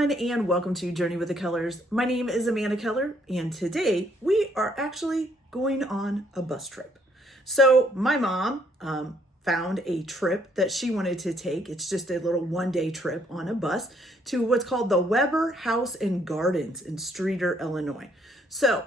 everyone, and welcome to Journey with the Kellers. My name is Amanda Keller, and today we are actually going on a bus trip. So my mom found a trip that she wanted to take. It's just a little one-day trip on a bus to what's called the Weber House and Gardens in Streator, Illinois. So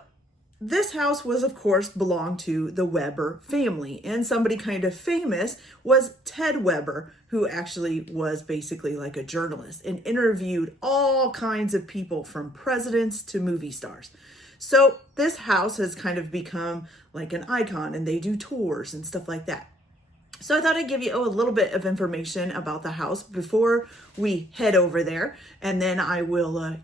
this house was, of course, belonged to the Weber family, and somebody kind of famous was Ted Weber, who actually was basically like a journalist and interviewed all kinds of people from presidents to movie stars. So this house has kind of become like an icon, and they do tours and stuff like that. So I thought I'd give you a little bit of information about the house before we head over there, and then I will,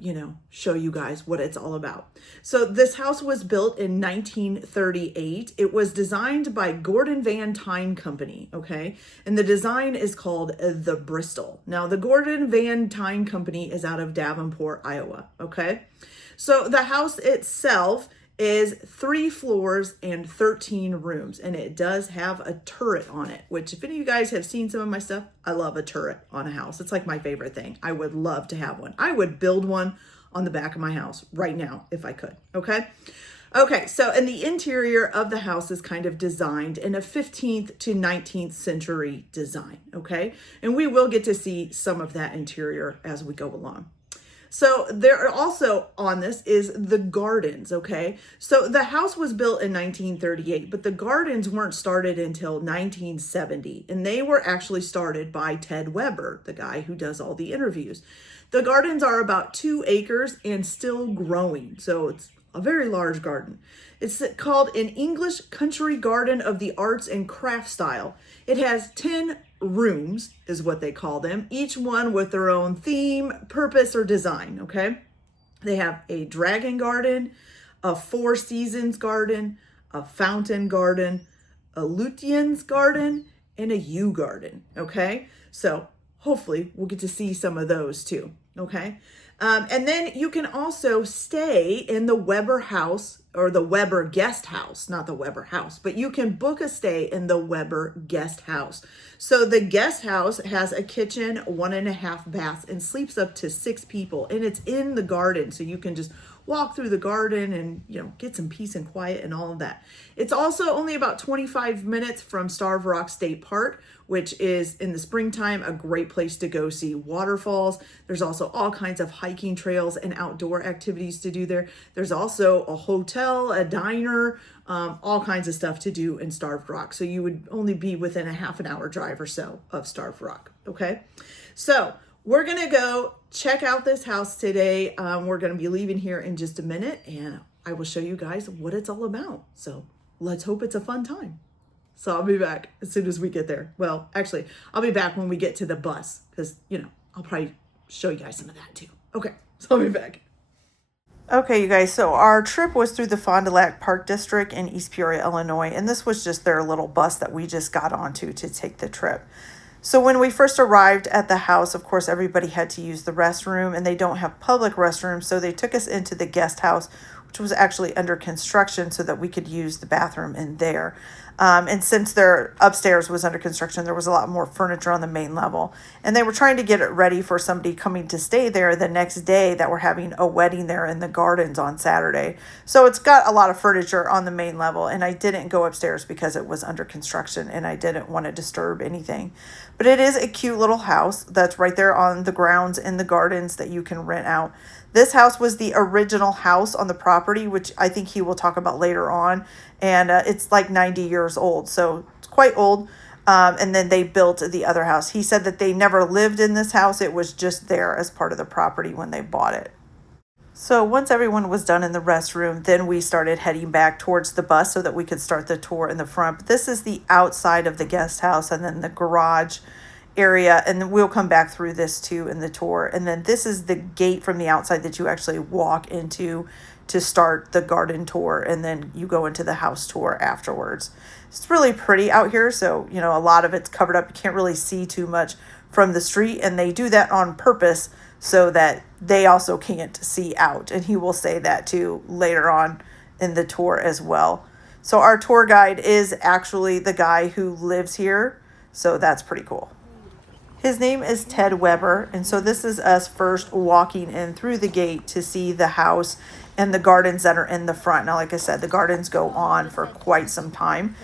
show you guys what it's all about. So this house was built in 1938. It was designed by Gordon Van Tyne Company, okay? And the design is called the Bristol. Now, the Gordon Van Tyne Company is out of Davenport, Iowa, okay? So the house itself is 3 floors and 13 rooms, and it does have a turret on it, which if any of you guys have seen some of my stuff, I love a turret on a house. It's like my favorite thing. I would love to have one. I would build one on the back of my house right now if I could, okay? Okay, so and the interior of the house is kind of designed in a 15th to 19th century design, okay? And we will get to see some of that interior as we go along. So there also on this is the gardens, okay? So the house was built in 1938, but the gardens weren't started until 1970, and they were actually started by Ted Weber, the guy who does all the interviews. The gardens are about 2 acres and still growing, so it's a very large garden. It's called an English country garden of the arts and craft style. It has 10 rooms is what they call them, each one with their own theme, purpose, or design, okay? They have a dragon garden, a 4 seasons garden, a fountain garden, a Lutyens garden, and a yew garden, okay? So hopefully we'll get to see some of those too, okay? And then you can also stay in the Weber house or the Weber guest house, not the Weber house, but you can book a stay in the Weber guest house. So the guest house has a kitchen, 1.5 baths, and sleeps up to 6 people. And it's in the garden, so you can just walk through the garden and, get some peace and quiet and all of that. It's also only about 25 minutes from Starved Rock State Park, which is in the springtime a great place to go see waterfalls. There's also all kinds of hiking trails and outdoor activities to do there. There's also a hotel, a diner, all kinds of stuff to do in Starved Rock. So you would only be within a half an hour drive or so of Starved Rock, okay? So we're gonna go check out this house today. We're gonna be leaving here in just a minute, and I will show you guys what it's all about. So let's hope it's a fun time. So I'll be back as soon as we get there. Well, actually, I'll be back when we get to the bus because, I'll probably show you guys some of that too. Okay, so I'll be back. Okay, you guys, so our trip was through the Fond du Lac Park District in East Peoria, Illinois, and this was just their little bus that we just got onto to take the trip. So when we first arrived at the house, of course, everybody had to use the restroom, and they don't have public restrooms, so they took us into the guest house, which was actually under construction so that we could use the bathroom in there. And since their upstairs was under construction, there was a lot more furniture on the main level. And they were trying to get it ready for somebody coming to stay there the next day that we're having a wedding there in the gardens on Saturday. So it's got a lot of furniture on the main level. And I didn't go upstairs because it was under construction and I didn't want to disturb anything. But it is a cute little house that's right there on the grounds in the gardens that you can rent out. This house was the original house on the property, which I think he will talk about later on. And it's like 90 years old, so it's quite old. And then they built the other house. He said that they never lived in this house. It was just there as part of the property when they bought it. So once everyone was done in the restroom, then we started heading back towards the bus so that we could start the tour in the front. But this is the outside of the guest house and then the garage area, and we'll come back through this too in the tour. And then this is the gate from the outside that you actually walk into to start the garden tour, and then you go into the house tour afterwards. It's really pretty out here, so a lot of it's covered up. You can't really see too much from the street, and they do that on purpose so that they also can't see out, and he will say that too later on in the tour as well. So our tour guide is actually the guy who lives here, so that's pretty cool. His name is Ted Weber, and so this is us first walking in through the gate to see the house and the gardens that are in the front. Now, like I said, the gardens go on for quite some time,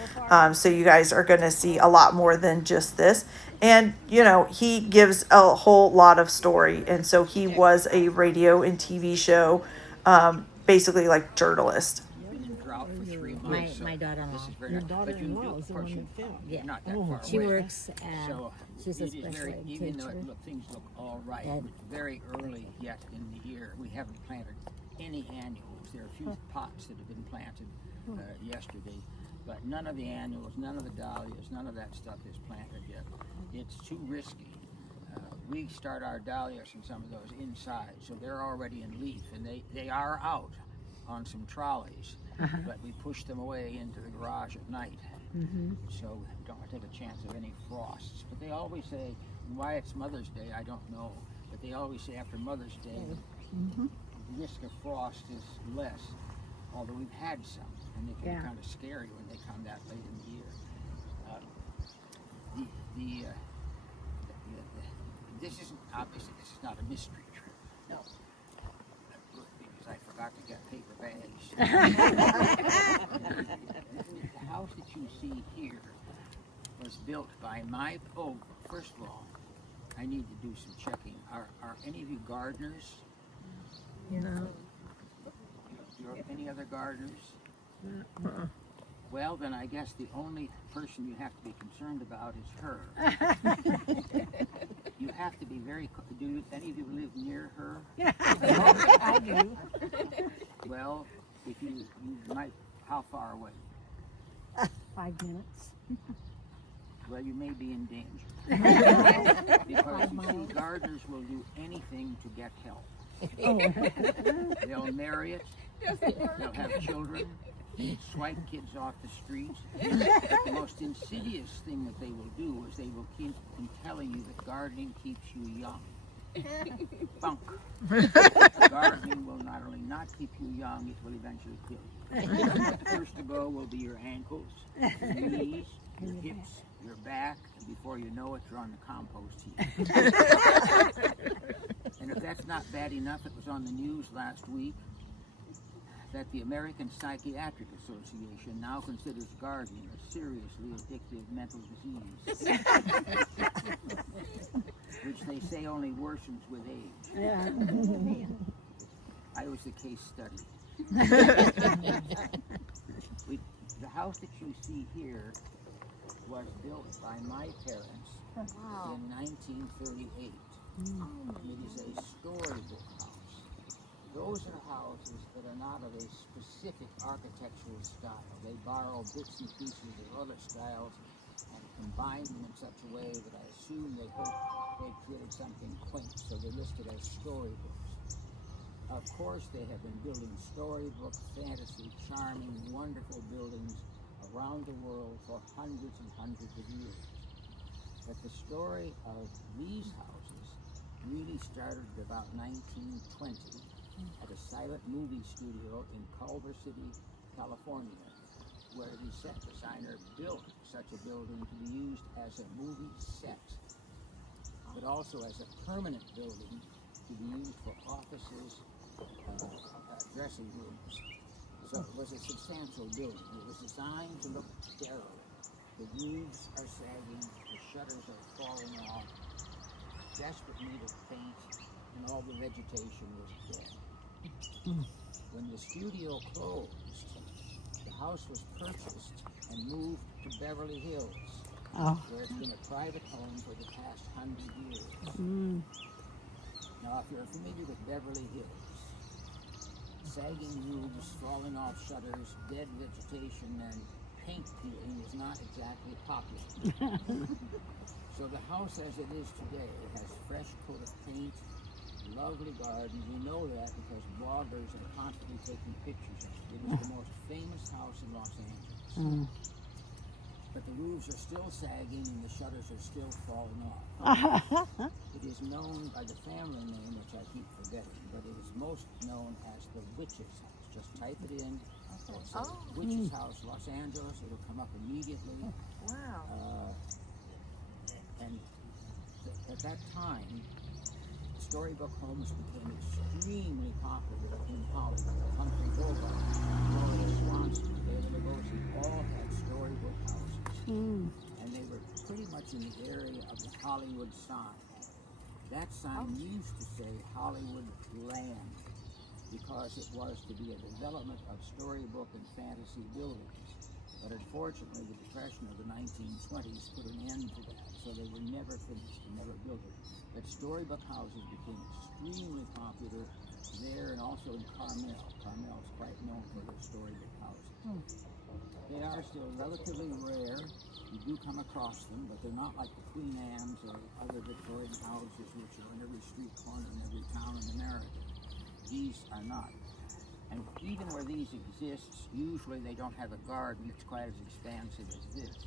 so you guys are going to see a lot more than just this. And, you know, he gives a whole lot of story, and so he was a radio and TV show, basically like journalist. My daughter-in-law. Your daughter-in-law is the one that filmed. Yeah. Not that far She away. works she's a It is special very, ed even though teacher. things look all right, And- it's very early yet in the year. We haven't planted any annuals. There are a few pots that have been planted yesterday, but none of the annuals, none of the dahlias, none of that stuff is planted yet. It's too risky. We start our dahlias and some of those inside, so they're already in leaf, and they are out on some trolleys, but we push them away into the garage at night. So we don't want to take a chance of any frosts. But they always say, and why it's Mother's Day, I don't know, but they always say after Mother's Day, the risk of frost is less, although we've had some, and they can be kind of scary when they come that late in the year. This isn't, obviously, this is not a mystery trip. No. Because I forgot to get paper bags. The house that you see here was built by my, first of all, I need to do some checking. Are any of you gardeners? No. Any other gardeners? Well, then I guess the only person you have to be concerned about is her. You have to be very, do any of you live near her? I do. Well, if you might, how far away? 5 minutes. Well, you may be in danger. Because you see, gardeners will do anything to get help. They'll marry it, they'll have children, swipe kids off the street. The most insidious thing that they will do is they will keep telling you that gardening keeps you young. Bunk. Gardening will not only not keep you young, it will eventually kill you. First to go will be your ankles, your knees, your hips, your back, and before you know it, you're on the compost heap. And if that's not bad enough, it was on the news last week that the American Psychiatric Association now considers gardening a seriously addictive mental disease, which they say only worsens with age. Yeah. I was the case study. The house that you see here was built by my parents in 1938. It is a storybook house. Those are houses that are not of a specific architectural style. They borrow bits and pieces of other styles and combine them in such a way that I assume they hope they created something quaint, so they're listed as storybooks. Of course, they have been building storybooks, fantasy, charming, wonderful buildings around the world for hundreds and hundreds of years. But the story of these houses really started at about 1920 at a silent movie studio in Culver City, California, where the set designer built such a building to be used as a movie set, but also as a permanent building to be used for offices, dressing rooms. So it was a substantial building. It was designed to look sterile. The roofs are sagging, the shutters are falling off, desperate need of paint, and all the vegetation was dead. When the studio closed, the house was purchased and moved to Beverly Hills, where it's been a private home for the past 100 years. Now, if you're familiar with Beverly Hills, sagging roofs, falling off shutters, dead vegetation, and paint peeling is not exactly popular. So the house as it is today has fresh coat of paint, lovely garden. We know that because bloggers are constantly taking pictures of it. It is the most famous house in Los Angeles. But the roofs are still sagging and the shutters are still falling off. It is known by the family name, which I keep forgetting, but it is most known as the Witch's House. Just type it in. Witch's House, Los Angeles. It'll come up immediately. Wow. And at that time, storybook homes became extremely popular in Hollywood. Humphrey Bogart, Florida Swanson, Bela Lugosi all had storybook houses. And they were pretty much in the area of the Hollywood sign. That sign used to say Hollywood Land because it was to be a development of storybook and fantasy buildings. But unfortunately, the Depression of the 1920s put an end to that, so they were never finished and never built it. But storybook houses became extremely popular there and also in Carmel. Carmel is quite known for their storybook houses. They are still relatively rare. You do come across them, but they're not like the Queen Anne's or other Victorian houses which are on every street corner in every town in America. These are not. And even where these exist, usually they don't have a garden that's quite as expansive as this.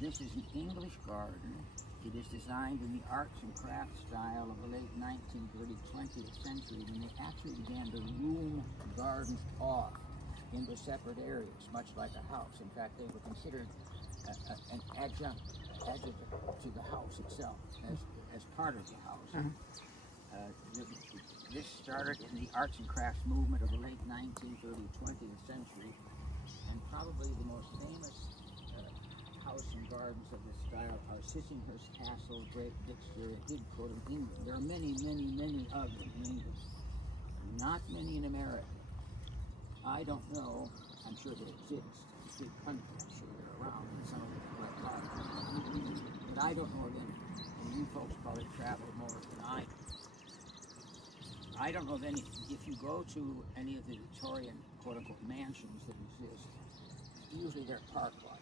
This is an English garden. It is designed in the arts and crafts style of the late 19th, early 20th century, when they actually began to room gardens off into separate areas, much like a house. In fact, they were considered an adjunct to the house itself, as part of the house. This started in the arts and crafts movement of the late 19th, early 20th century, and probably the most famous house and gardens of this style are Sissinghurst Castle, Great Dixter, and Hidcote in England. There are many, many, many of them in England. Not many in America. I don't know, I'm sure they exist. It's a big country, I'm sure they're around in some of the correct parts. But I don't know of any. And you folks probably travel more than I do. I don't know of any. If you go to any of the Victorian, quote-unquote, mansions that exist, usually they're park-like.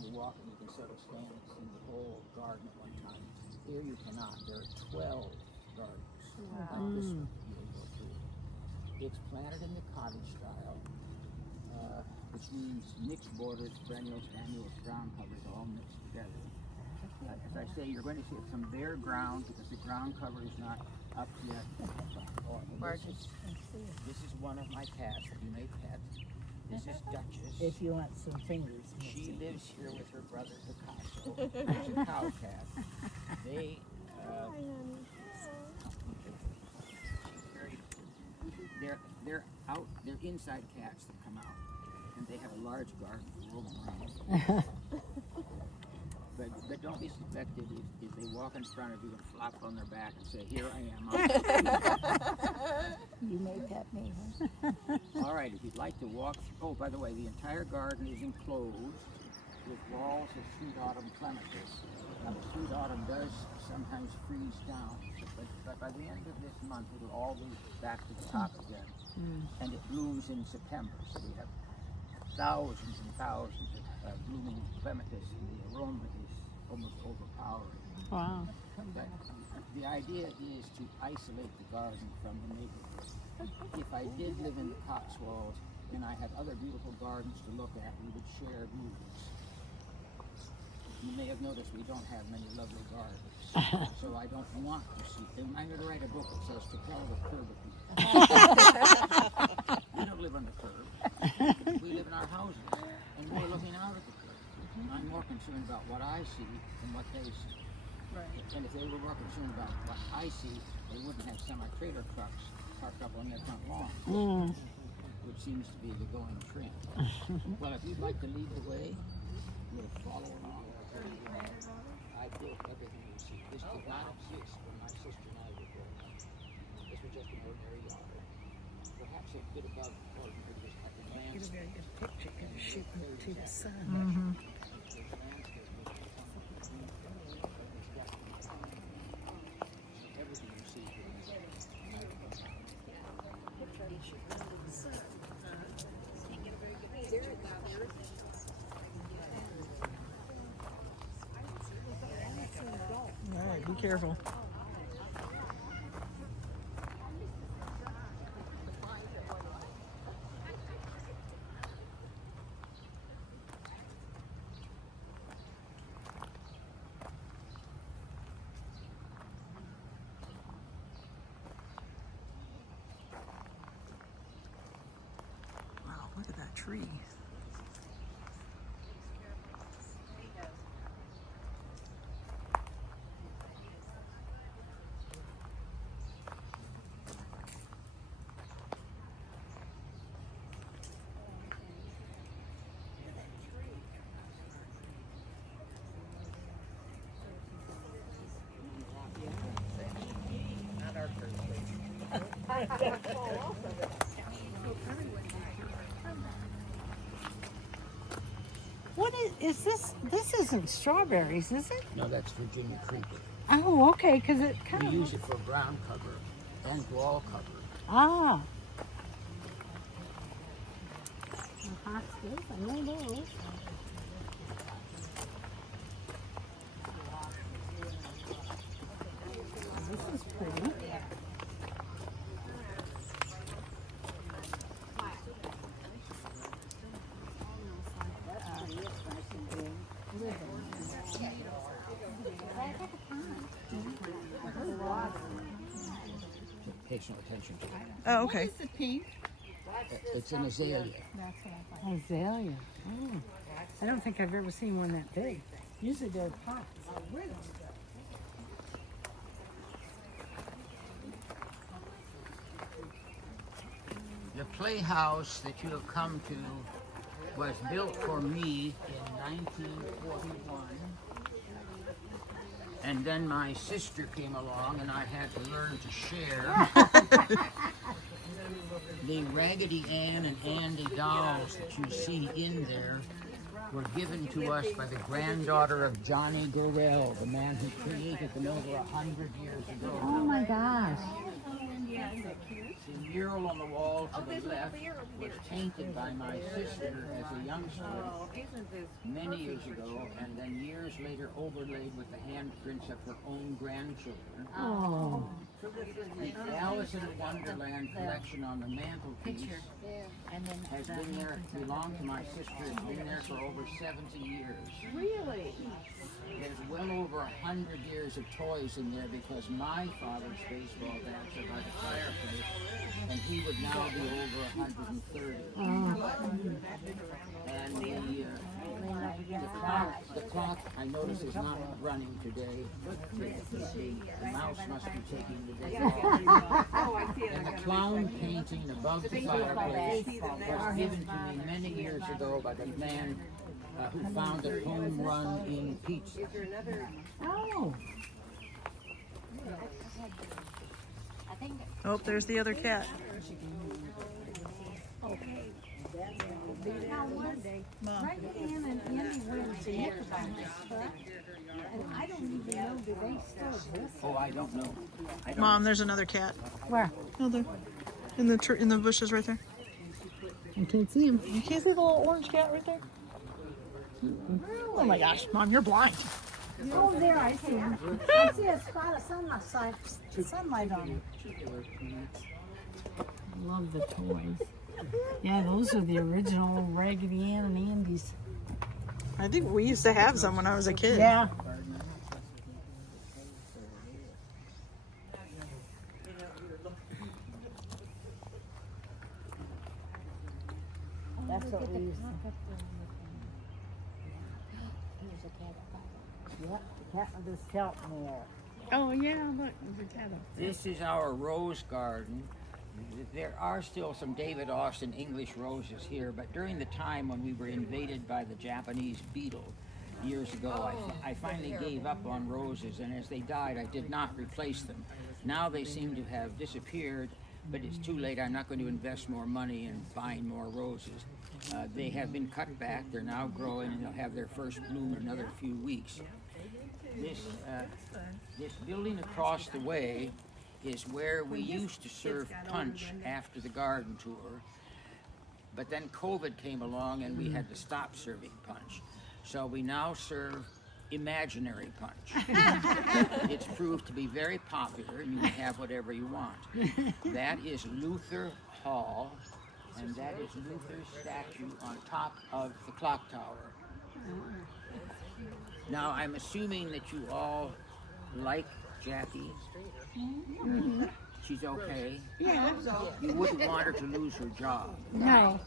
You walk and you can sort of stand and see the whole garden at one time. Here you cannot. There are 12 gardens. Like this one you'll go through. It's planted in the cottage style, which means mixed borders, perennials, annuals, ground covers, all mixed together. As I say, you're going to see some bare ground because the ground cover is not up yet. This is one of my cats that you may pet. This is Duchess. If you want some fingers. She lives here with her brother Picasso. She's a cow cat. They, they're inside cats that come out, and they have a large garden to roam around. But don't be suspected if they walk in front of you and flop on their back and say, "Here I am." You may pet me, huh? All right, if you'd like to walk, oh, by the way, the entire garden is enclosed with walls of sweet autumn clematis. Now, the sweet autumn does sometimes freeze down, but by the end of this month, it'll all be back to the top again. And it blooms in September, so we have thousands and thousands of blooming clematis, and the aroma is almost overpowering. Wow. But the idea is to isolate the garden from the neighborhood. If I did live in the Cotswolds and I had other beautiful gardens to look at, we would share views. You may have noticed we don't have many lovely gardens, so I don't want to see them. I'm going to write a book that says, "To Tell the Curb of People." We don't live on the curb. We live in our houses, and we're looking out at the curb. I'm more concerned about what I see than what they see. Right. And if they were more concerned about what I see, they wouldn't have semi-trailer trucks parked up on their front lawn, which seems to be the going trend. Well, if you'd like to lead the way, you'll follow along. I built everything you see. This did not exist when my sister and I were growing up. This was just an ordinary yard. Perhaps a bit above ordinary, just like a landscape. Get a very good picture, kind of shooting to the sun. Everything you see here is All right, be careful. Wow, look at that tree. What is this? This isn't strawberries, is it? No, that's Virginia Creeper. Oh, okay, because it We kind of... use it for ground cover and wall cover. Ah. I know those. This is pretty. Pay some attention to it. Oh, okay. What is the pink? It's an azalea. Azalea. Oh. I don't think I've ever seen one that big. Usually they're pots. The playhouse that you have come to was built for me in 1941. And then my sister came along and I had to learn to share. The Raggedy Ann and Andy dolls that you see in there were given to us by the granddaughter of Johnny Gorell, the man who created them over 100 years ago. Oh my gosh. The mural on the wall to the left was painted by my sister as a youngster many years ago, and then years later overlaid with the handprints of her own grandchildren. Oh. The Alice in Wonderland collection on the mantelpiece has been there, belonged to my sister, has been there for over 70 years. Really? There's well over 100 years of toys in there because my father's baseball bats are by the fireplace, and he would now be over 130. And the clock I notice is not running today. The mouse must be taking the day off. And the clown painting above the fireplace was given to me many years ago by the man who found a home run in pizza. Oh. Oh, there's the other cat. Mom. Raggedy Ann and Andy went to Nickelback, and I don't even know, do they still exist? Oh, I don't know. I don't Mom, there's another cat. Where? Oh, there. In the bushes right there. I can't see him. You can't see the little orange cat right there? Oh my gosh, Mom, you're blind. Oh, there, I see him. I see a spot of sunlight on him. I love the toys. Yeah, those are the original Raggedy Ann and Andy's. I think we used to have some when I was a kid. Yeah. That's what we used to. Yep, the cat with his tail in the air. Oh yeah, look, there's a cat up there. This is our rose garden. There are still some David Austin English roses here, but during the time when we were invaded by the Japanese beetle years ago, I finally gave up on roses, and as they died, I did not replace them. Now they seem to have disappeared, but it's too late. I'm not going to invest more money in buying more roses. They have been cut back. They're now growing, and they'll have their first bloom in another few weeks. This building across the way is where we used to serve punch after the garden tour, but then COVID came along and we had to stop serving punch. So we now serve imaginary punch. It's proved to be very popular, and you can have whatever you want. That is Luther Hall, and that is Luther's statue on top of the clock tower. Now, I'm assuming that you all like Jackie. She's okay. Yeah. You wouldn't want her to lose her job. No.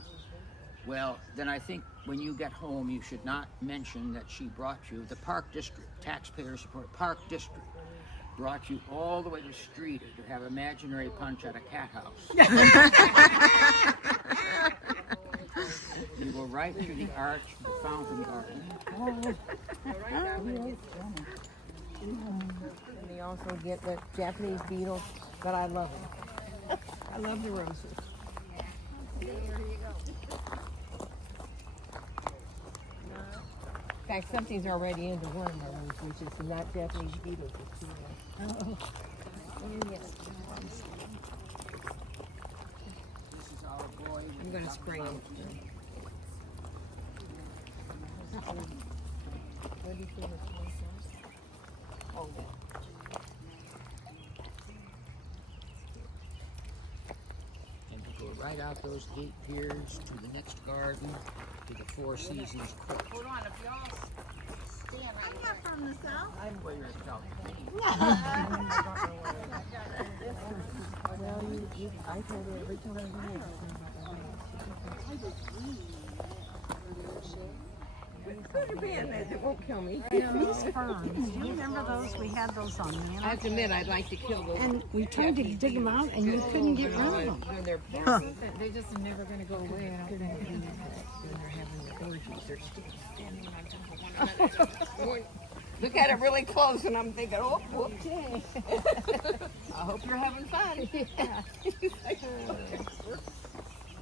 Well, then I think when you get home, you should not mention that she brought you, the Park District, taxpayer support, Park District, brought you all the way to Streator to have imaginary punch at a cat house. You go right through the arch, the fountain garden. And they also get the Japanese beetles, but I love them. I love the roses. In fact, something's already into one of those, which is not Japanese beetles. Oh, yes. This is our boy. I'm going to spray it. What do you think? Oh, yeah. And you go right out those 8 piers to the next garden, to the Four Seasons porch. Hold on, if y'all stand right here. From the south? I'm where you're Well, I told her every time I went Could have been that it won't kill me. These ferns, do you remember those? We had those on I Nana. have to admit, I'd like to kill those. And we tried to dig them out and you couldn't get rid of them. When they're They're just never going to go away. I don't think when they're having the orgies, they're still standing on top of one another. Look at it really close, and I'm thinking, oh, okay. I hope you're having fun.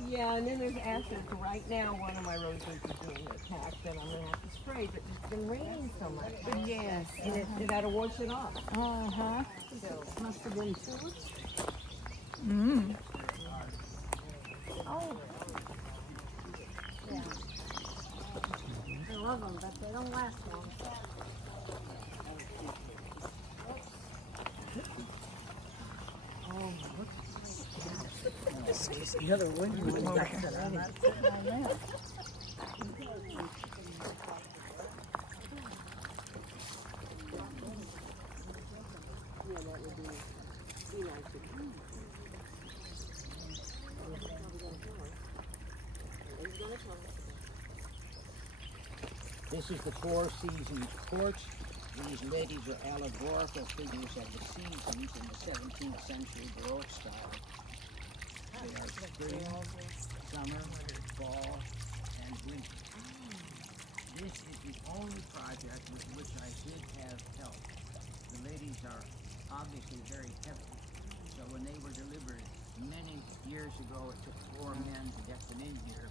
Yeah, and then there's ashes. Right now, one of my roses is being attacked, and I'm going to have to spray, but it's been raining so much. Yes. And it got to wash it off. Uh-huh. So, Must have been tulips. Mm. Oh. Yeah. I love them, but they don't last long. The other one. This is the Four Seasons porch. These ladies are allegorical figures of the seasons in the 17th century Baroque style. They are spring, summer, fall, and winter. This is the only project with which I did have help. The ladies are obviously very heavy, so when they were delivered many years ago, it took 4 men to get them in here.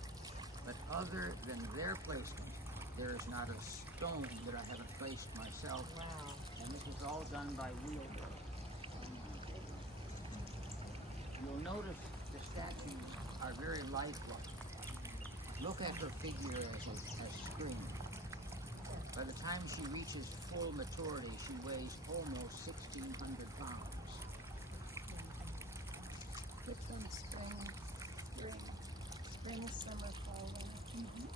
But other than their placement, there is not a stone that I haven't placed myself. wow. And this is all done by wheelbarrow. You'll notice the statues are very lifelike. Look at her figure as a screen. By the time she reaches full maturity, she weighs almost 1,600 pounds. Which one's spring? Spring, summer, fall, winter.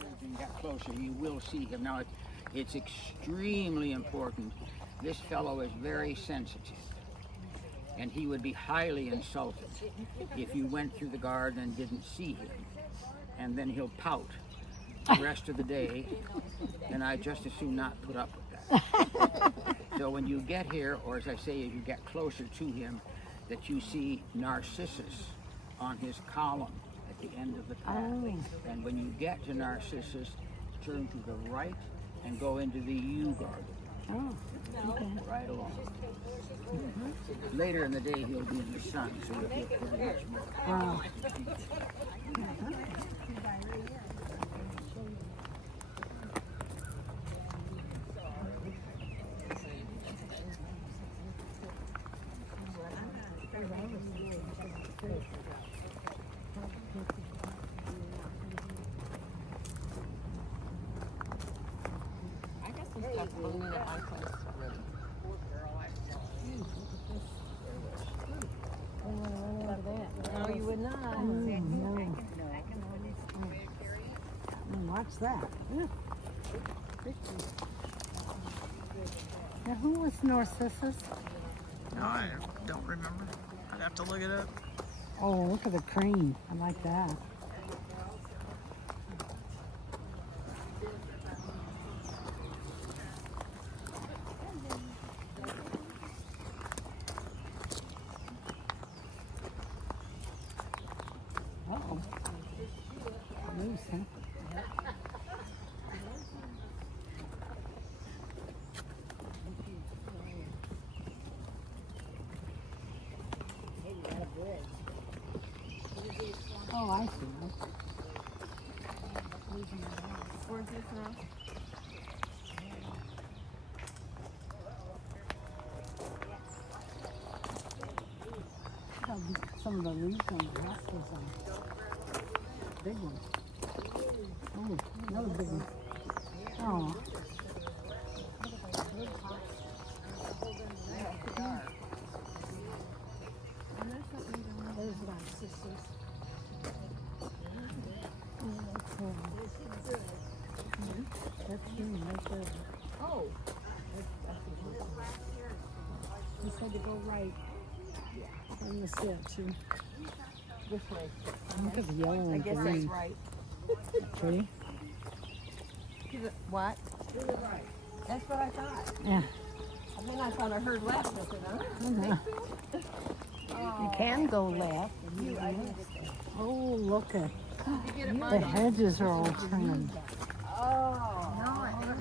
As you get closer, you will see him. Now, it's extremely important. This fellow is very sensitive, and he would be highly insulted if you went through the garden and didn't see him, and then he'll pout the rest of the day, and I just as soon not put up with that. So when you get here, or as I say, as you get closer to him, that you see Narcissus on his column at the end of the path. Oh. And when you get to Narcissus, turn to the right and go into the yew garden. Oh, okay. Right along. Later in the day, he'll be in the sun, so you'll get pretty much more. Wow. I got some stuff blooming at my place already. No, you would not. No. Watch that. Yeah. Now, who was Narcissus? No, I don't remember. I'd have to look it up. Oh, look at the crane. I like that. Uh-oh. Loose, huh? of the leaves on the house was on. Big one. Oh, another big one. Oh. There's my sisters. That's him right there. Oh. He said to go right. On the section. This way. Look at the yellow and I guess that's green. right. Tree. What? That's what I thought. Yeah. And then I thought I heard left. I said, You can go left. Oh, look at the hedges are all trimmed. Look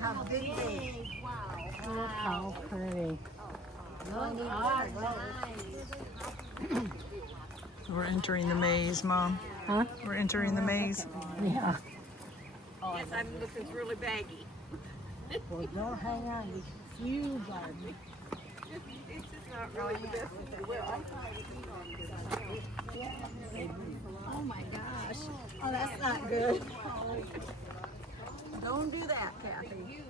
how big they are. Look how pretty. We're entering the maze, Mom. Huh? We're entering the maze. Yeah. Yes, I'm looking really baggy. Well, don't hang on. It's huge garden. It's just not really the best. Oh my gosh. Oh, that's not good. Don't do that, Kathy.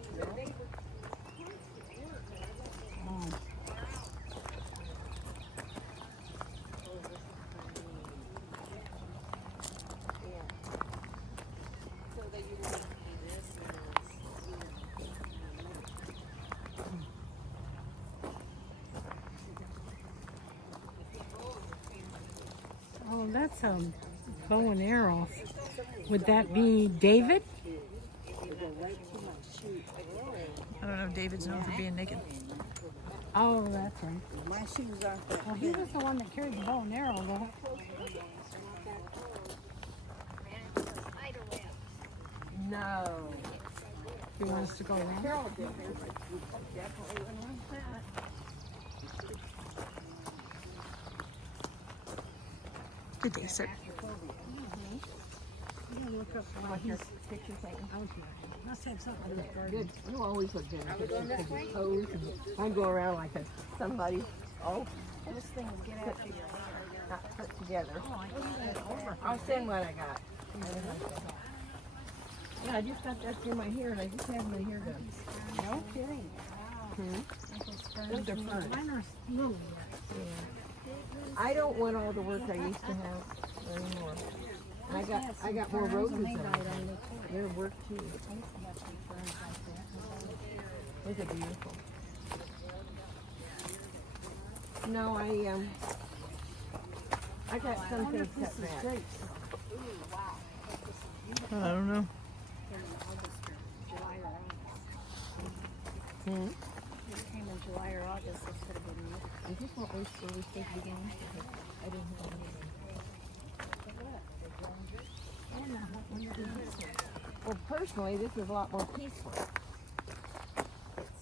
Oh, that's a bow and arrow. Would that be David? I don't know if David's known for being naked. Oh, that's right. My shoes aren't that Well, he was the one that carried the bow and arrow, though. No. He wants to go around. Carol did. Definitely wouldn't want that. Good day, sir. Look up What your picture thing? must have something in the garden. Good. You always look good. Pose and I go around like a somebody. Oh, This thing will get after your hair. not put together. I'll send what I got. Yeah, I just got that through my hair and I just had my hair done. No kidding. Those are fun. Mine are smooth. I don't want all the work I used to have anymore. I got more roses than I have. They're work too. Those are beautiful. No, I got some things cut back. I don't know. It came in July or August. This could have been it. Is this what we're supposed to begin? I didn't have anything. Well, personally, this is a lot more peaceful.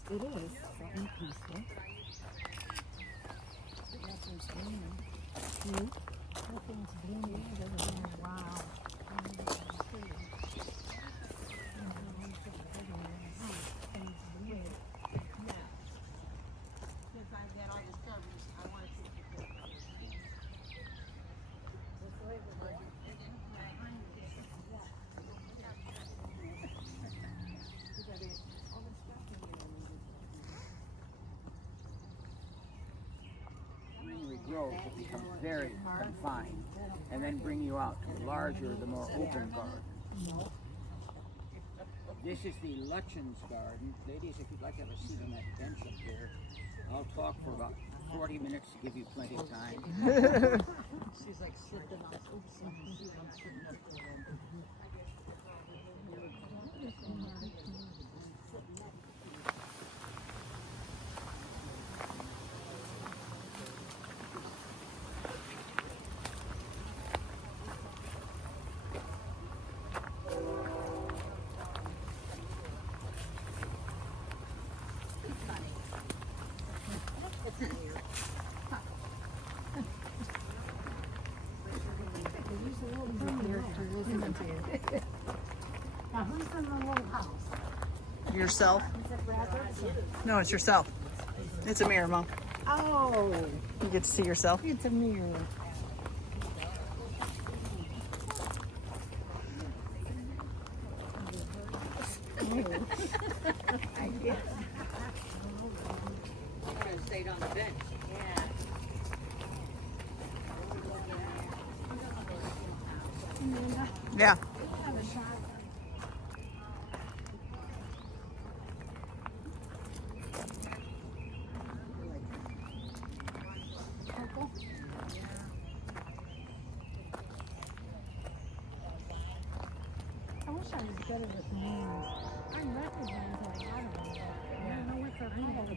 It is something peaceful. Nothing's blooming. Nothing's blooming other than wow. Grove will become very confined and then bring you out to a larger, the more open garden. This is the Lutyens garden. Ladies, if you'd like to have a seat on that bench up there, I'll talk for about 40 minutes to give you plenty of time. She's like slipping off. Now, who's in the little house? Yourself? Is it rabbits? No, it's yourself. It's a mirror, Mom. Oh, You get to see yourself. it's a mirror. Should have stayed on the bench. Yeah. I wish I was better with names. I recognize a lot of them. I don't know what they're called.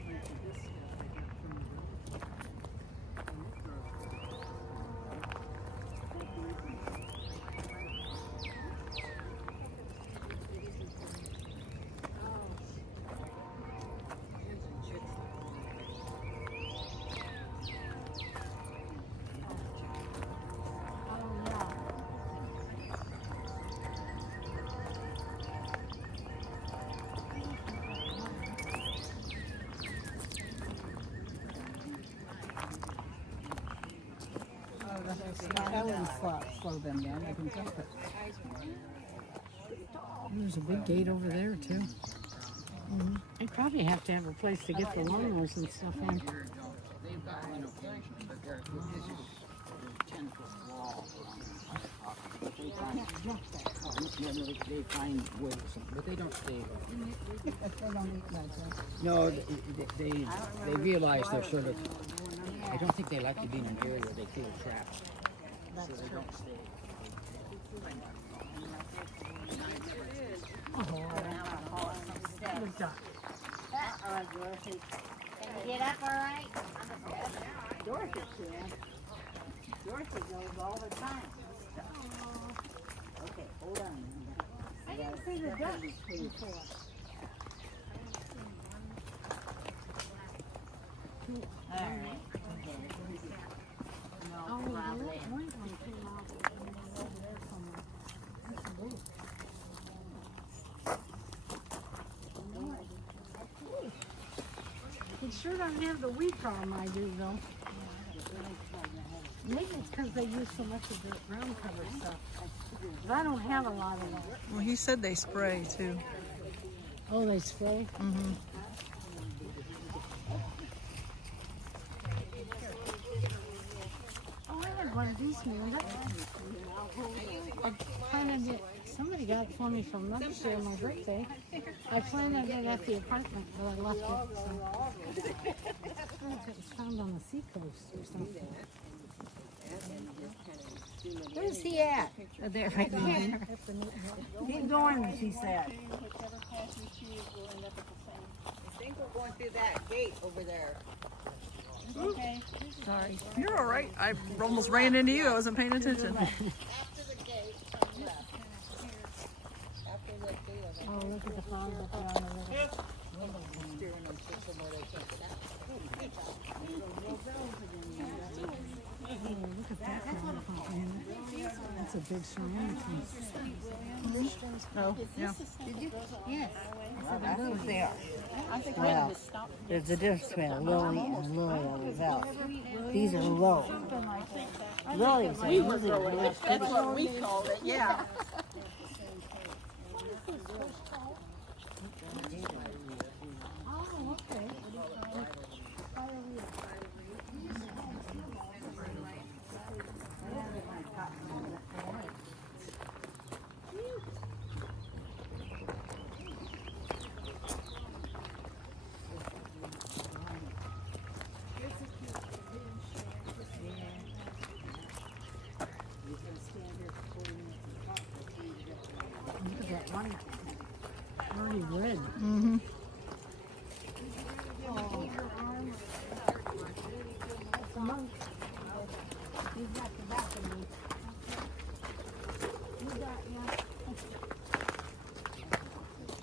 That wouldn't slow them down. They can jump it. There's a big gate over there too. They probably have to have a place to get the lawnmowers and stuff in. They've got renovations, but this is a 10-foot wall. But they find ways, but they don't stay there. They don't eat much, huh? No, they realize they're sort of. I don't think they like to be in an area where they feel trapped. So they don't stay. Dorothy. Can you get up all right? Dorothy can. Dorothy goes all the time. Okay, hold on. I didn't see the ducks before. All right. No problem. It sure doesn't have the weed problem I do though. Maybe it's because they use so much of the ground cover stuff. But I don't have a lot of that. Well, he said they spray too. Oh, they spray? Mm-hmm. Oh, I had one of these man. I planted it. Somebody got it for me from Mother's Day on my birthday. I planted it at the apartment, but I left it. So. It was found on the seacoast or something. Where's he at? There, right there. Keep going, she said. I think we're going through that gate over there. Okay. Sorry. You're all right. I almost ran into you. I wasn't paying attention. After the gate, turn left. After the gate. Oh, look at the fog up there on the river. Steering them to somewhere they can't get out. Oh, look at that kind of pumpkin. That's a big ceramic piece. Oh, yeah. Yes. That's what they are. I think Well, there's a difference between a lily and a lily of the valley. These are low. Lilies are usually That's what we called it, yeah. Oh, okay. Look at that one. Already red. Mm-hmm. Oh, that's a monk. He's got the back of me. You got, yeah.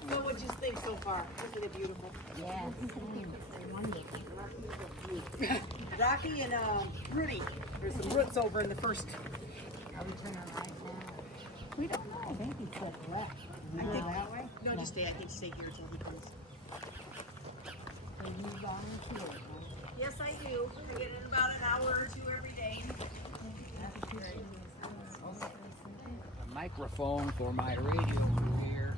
So what'd you think so far? Isn't it beautiful? Yeah. Rocky and Rudy. There's some roots over in the first. Are we turning right now? We don't know. I think he said left. I Go think that way? no, just stay. I think stay here until he comes. So you volunteer, huh? Yes, I do. I get in about an hour or two every day. That's great. A microphone for my radio here.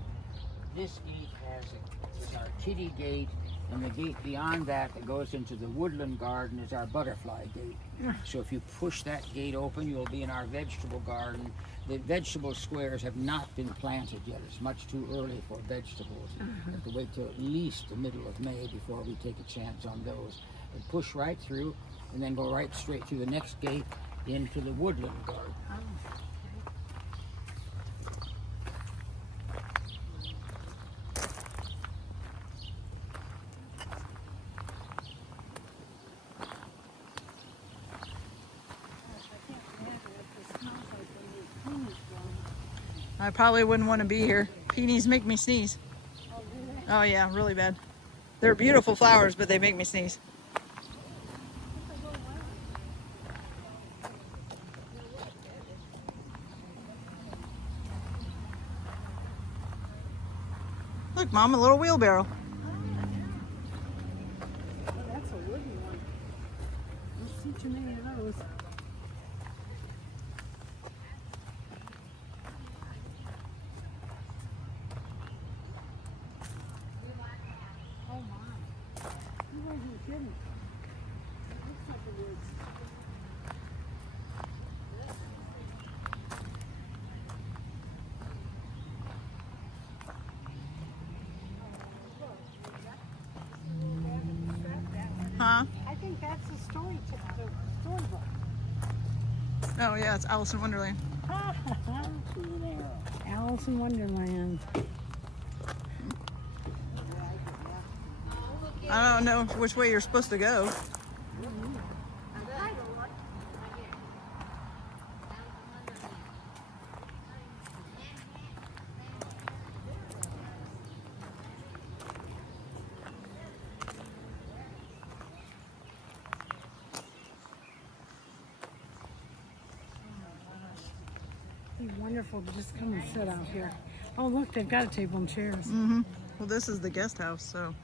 This gate has a start kitty gate, and the gate beyond that that goes into the woodland garden is our butterfly gate. So if you push that gate open, you'll be in our vegetable garden. The vegetable squares have not been planted yet. It's much too early for vegetables. We have to wait till at least the middle of May before we take a chance on those. And push right through, and then go right straight through the next gate into the woodland garden. I probably wouldn't want to be here. Peonies make me sneeze. Oh yeah, really bad. They're beautiful flowers, but they make me sneeze. Look, Mom, a little wheelbarrow. That's a wooden one. I don't see too many of those. Oh my. You wasn't kidding. It looks like a woods. Huh? I think that's the storybook. Oh yeah, it's Alice in Wonderland. Alice in Wonderland. I don't know which way you're supposed to go. It'd be wonderful to just come and sit out here. Oh look, they've got a table and chairs. Mm-hmm. Well, this is the guest house, so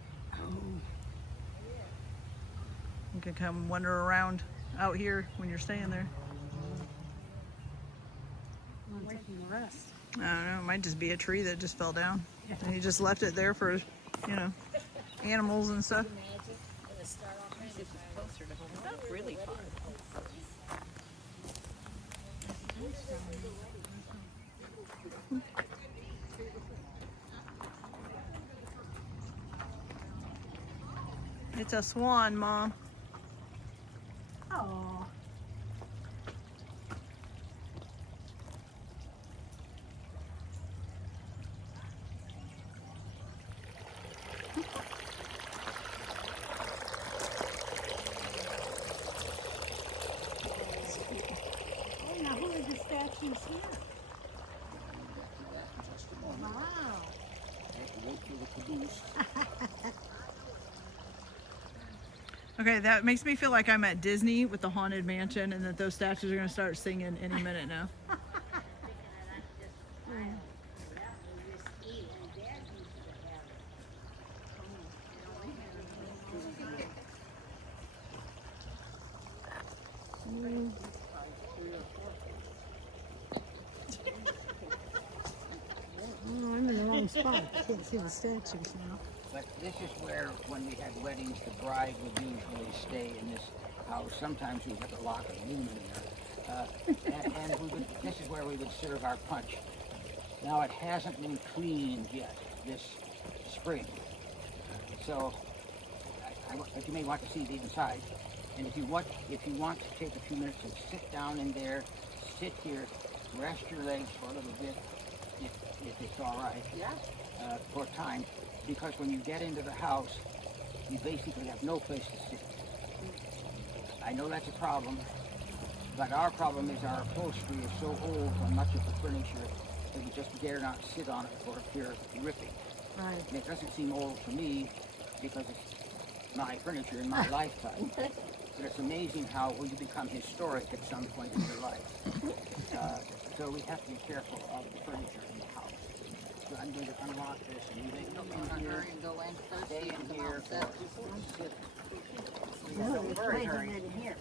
you can come wander around out here when you're staying there. I'm taking the rest. I don't know, it might just be a tree that just fell down. And you just left it there for, you know, animals and stuff. Not really far. It's a swan, Mom. Oh. Now who are the statues here? Wow. Okay, that makes me feel like I'm at Disney with the Haunted Mansion and that those statues are going to start singing any minute now. Oh, I'm in the wrong spot. I can't see the statues now. But this is where, when we had weddings, the bride would usually stay in this house. Sometimes we have to lock a room in there. And this is where we would serve our punch. Now it hasn't been cleaned yet this spring. So but you may want to see the inside. And if you want to take a few minutes and sit down in there, sit here, rest your legs for a little bit, if it's all right. Yeah. For time, because when you get into the house, you basically have no place to sit. I know that's a problem, but our problem is our upholstery is so old on much of the furniture that we just dare not sit on it for fear of ripping. Right. And it doesn't seem old to me because it's my furniture in my lifetime. But it's amazing how you become historic at some point in your life. So we have to be careful of the furniture in the house. So I'm going to unlock this and you can come in here, And go in stay in here, or sit. No, it's way in here.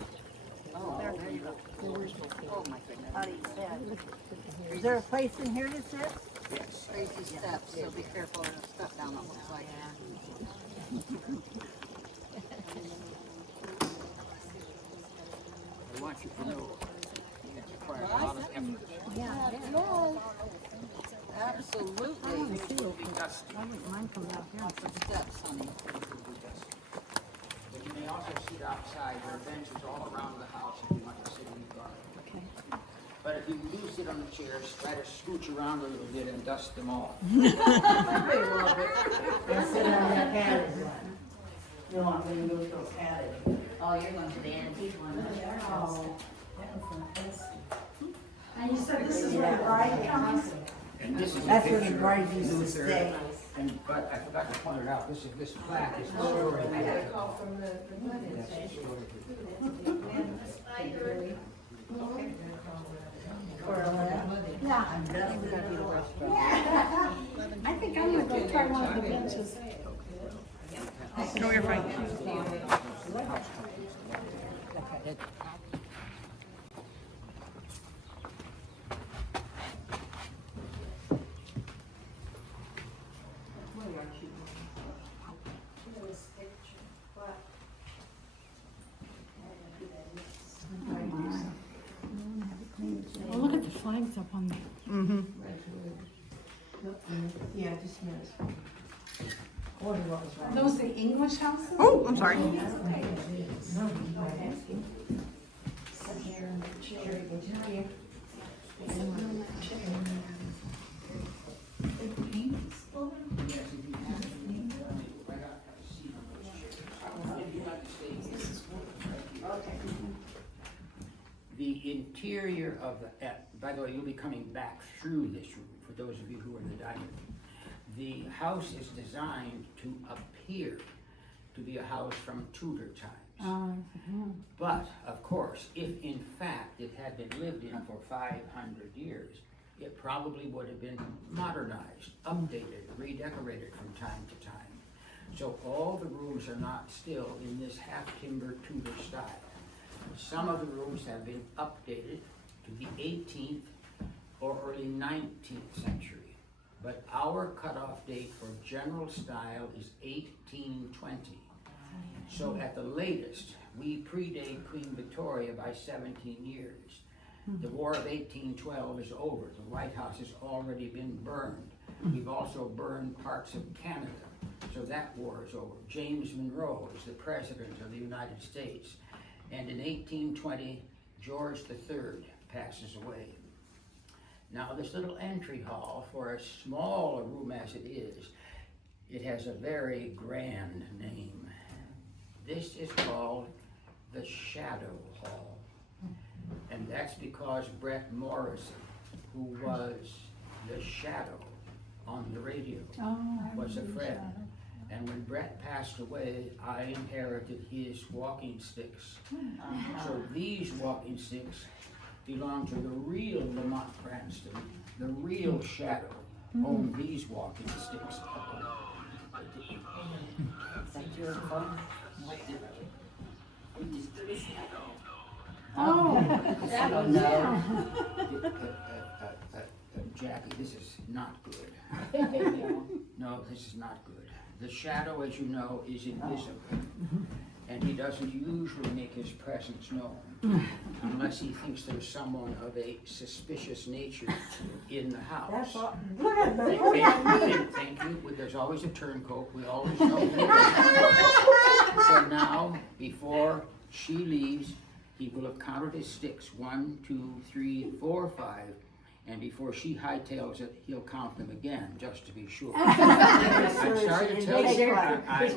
Oh, there you go. Oh my goodness. How do you sit? Is there a place in here to sit? Yes. Crazy steps, so be careful of the stuff down the side. I want you to know it requires a lot of effort. Absolutely. It'll be dusty. I wouldn't mind coming out here. Steps, honey. It will be dusty. But you may also sit outside. There are benches all around the house if you want to sit in the garden. Okay. But if you do sit on the chairs, try to scooch around a little bit and dust them off. And sit on that padded one. No, I'm gonna go to a padded. Oh, you're going to the antique one. Oh, that's fantastic. And you said this is where the bride comes? And this is a That's where the picture bride of used to Luther. stay. But I forgot to point it out. This plaque is the story. That's the story. Yeah. I think I'm gonna go try one of the benches. No, you're fine. Oh, look at the flags up on there. Yeah, just minutes. Order what was wrong. Those the English houses? Oh, I'm sorry. The interior of the, by the way, you'll be coming back through this room, for those of you who are in the dining room. The house is designed to appear to be a house from Tudor times. But, of course, if in fact it had been lived in for 500 years, it probably would have been modernized, updated, redecorated from time to time. So all the rooms are not still in this half-timber Tudor style. Some of the rooms have been updated to the 18th or early 19th century. But our cutoff date for general style is 1820. So at the latest, we predate Queen Victoria by 17 years. The War of 1812 is over. The White House has already been burned. We've also burned parts of Canada. So that war is over. James Monroe is the President of the United States. And in 1820, George III passes away. Now this little entry hall, for as small a room as it is, it has a very grand name. This is called the Shadow Hall. And that's because Brett Morrison, who was the Shadow on the radio, was a friend. And when Brett passed away, I inherited his walking sticks. So these walking sticks belong to the real Lamont Cranston, the real Shadow, owned these walking sticks. That's your phone? Jackie, this is not good. No, this is not good. The Shadow, as you know, is invisible. And he doesn't usually make his presence known unless he thinks there's someone of a suspicious nature in the house. That's all. Thank you. Well, there's always a turncoat. We always know. So now, before she leaves, he will have counted his sticks 1, 2, 3, 4, 5. And before she hightails it, he'll count them again, just to be sure. I'm sorry to tell you. I'm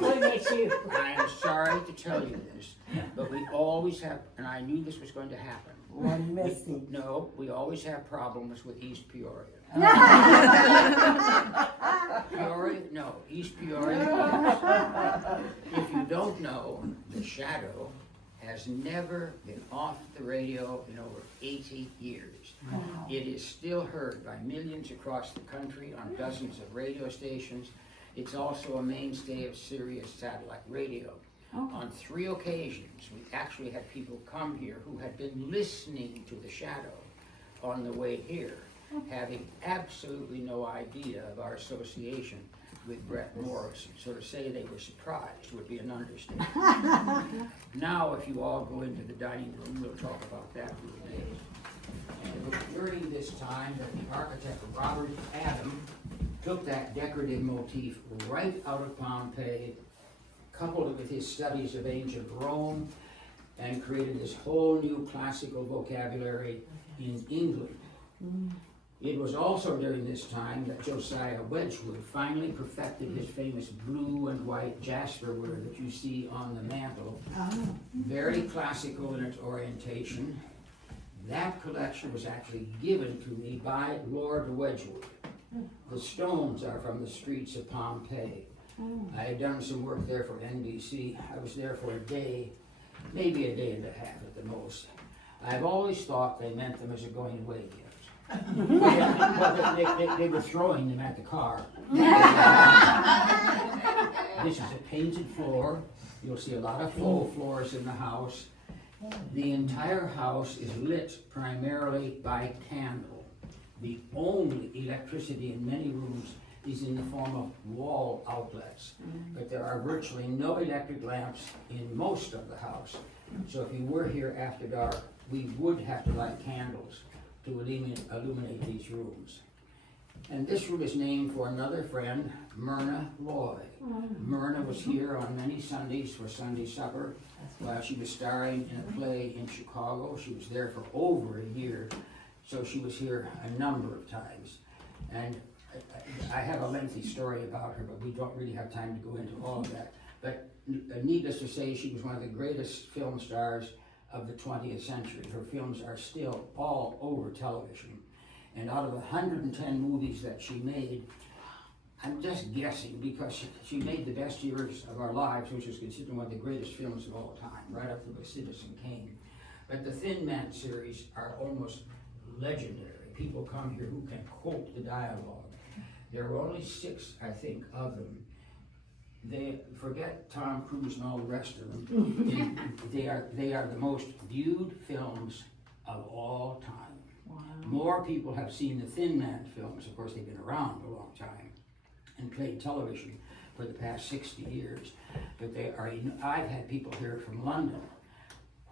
sorry to tell you this, but we always have, and I knew this was going to happen. One missing. No, we always have problems with East Peoria. Peoria? No, East Peoria. If you don't know, the Shadow has never been off the radio in over 80 years. Wow. It is still heard by millions across the country on dozens of radio stations. It's also a mainstay of Sirius satellite radio. On 3 occasions, we actually had people come here who had been listening to the Shadow on the way here, having absolutely no idea of our association with Brett Morris. So to say they were surprised would be an understatement. Now, if you all go into the dining room, we'll talk about that for a day. And it was during this time that the architect Robert Adam took that decorative motif right out of Pompeii, coupled it with his studies of ancient Rome, and created this whole new classical vocabulary in England. It was also during this time that Josiah Wedgwood finally perfected his famous blue and white jasperware that you see on the mantle. Very classical in its orientation. That collection was actually given to me by Lord Wedgwood. The stones are from the streets of Pompeii. I had done some work there for NBC. I was there for a day, maybe a day and a half at the most. I've always thought they meant them as a going away gift. They were throwing them at the car. This is a painted floor. You'll see a lot of faux floors in the house. The entire house is lit primarily by candle. The only electricity in many rooms is in the form of wall outlets. But there are virtually no electric lamps in most of the house. So if you were here after dark, we would have to light candles to illuminate these rooms. And this room is named for another friend, Myrna Lloyd. Myrna was here on many Sundays for Sunday supper while she was starring in a play in Chicago. She was there for over a year, so she was here a number of times. And I have a lengthy story about her, but we don't really have time to go into all of that. But needless to say, she was one of the greatest film stars of the 20th century. Her films are still all over television. And out of 110 movies that she made, I'm just guessing because she made The Best Years of Our Lives, which is considered one of the greatest films of all time, right up there with Citizen Kane. But the Thin Man series are almost legendary. People come here who can quote the dialogue. There are only 6, I think, of them. They forget Tom Cruise and all the rest of them. they are the most viewed films of all time. Wow. More people have seen the Thin Man films. Of course, they've been around a long time and played television for the past 60 years. But they are. I've had people here from London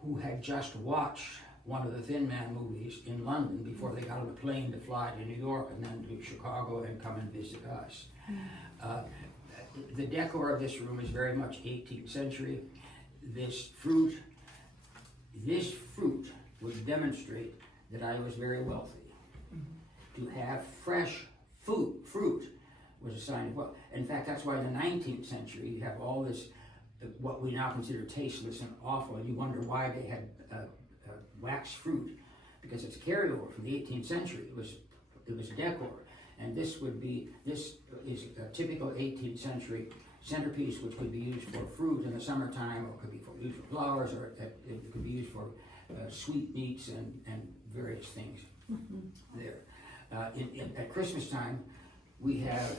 who had just watched one of the Thin Man movies in London before they got on a plane to fly to New York and then to Chicago and come and visit us. The decor of this room is very much 18th century. This fruit would demonstrate that I was very wealthy. To have fresh fruit was a sign of wealth. In fact, that's why in the 19th century you have all this, what we now consider tasteless and awful, and you wonder why they had wax fruit, because it's carryover from the 18th century. It was decor. And this is a typical 18th century centerpiece, which could be used for fruit in the summertime, or could be used for flowers, or it could be used for sweetmeats and various things there. At Christmas time, we have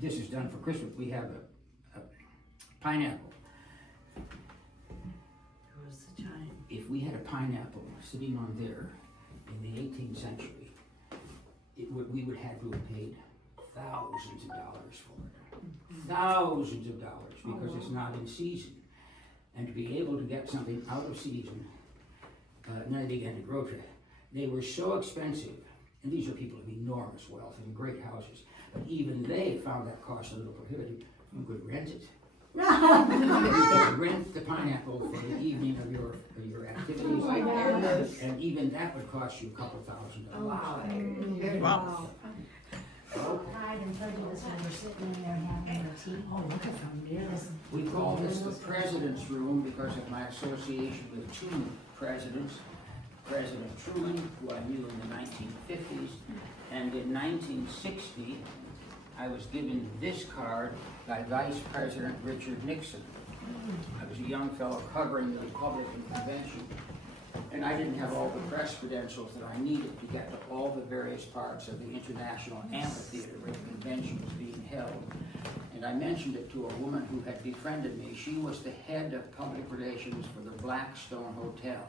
this is done for Christmas. We have a pineapple. If we had a pineapple sitting on there in the 18th century, we would have to have paid thousands of dollars for it. Thousands of dollars, because it's not in season. And to be able to get something out of season, now they began to grow to it. They were so expensive, and these are people of enormous wealth and great houses, but even they found that cost a little prohibitive. You could rent it. You could rent the pineapple for the evening of your activities, and even that would cost you a couple $1,000. Wow. Pride and Prejudice when we're sitting there having a tea. Oh, look at them. We call this the President's Room because of my association with 2 presidents. President Truman, who I knew in the 1950s, and in 1960, I was given this card by Vice President Richard Nixon. I was a young fellow covering the Republican convention, and I didn't have all the press credentials that I needed to get to all the various parts of the International Amphitheater where the convention was being held. And I mentioned it to a woman who had befriended me. She was the head of public relations for the Blackstone Hotel,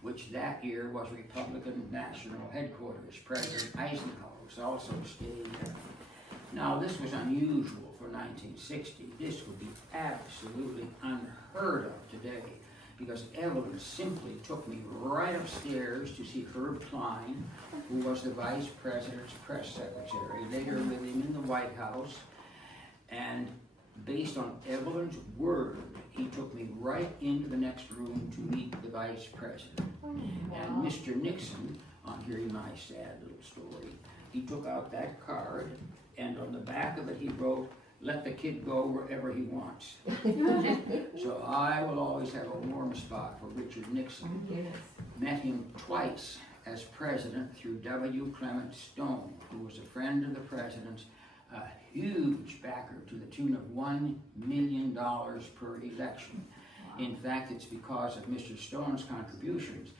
which that year was Republican National Headquarters. President Eisenhower was also staying there. Now, this was unusual for 1960. This would be absolutely unheard of today, because Evelyn simply took me right upstairs to see Herb Klein, who was the vice president's press secretary, later with him in the White House. And based on Evelyn's word, he took me right into the next room to meet the vice president. And Mr. Nixon, on hearing my sad little story, he took out that card, and on the back of it he wrote, "Let the kid go wherever he wants." So I will always have a warm spot for Richard Nixon. Met him twice as president through W. Clement Stone, who was a friend of the president's, a huge backer to the tune of $1 million per election. In fact, it's because of Mr. Stone's contributions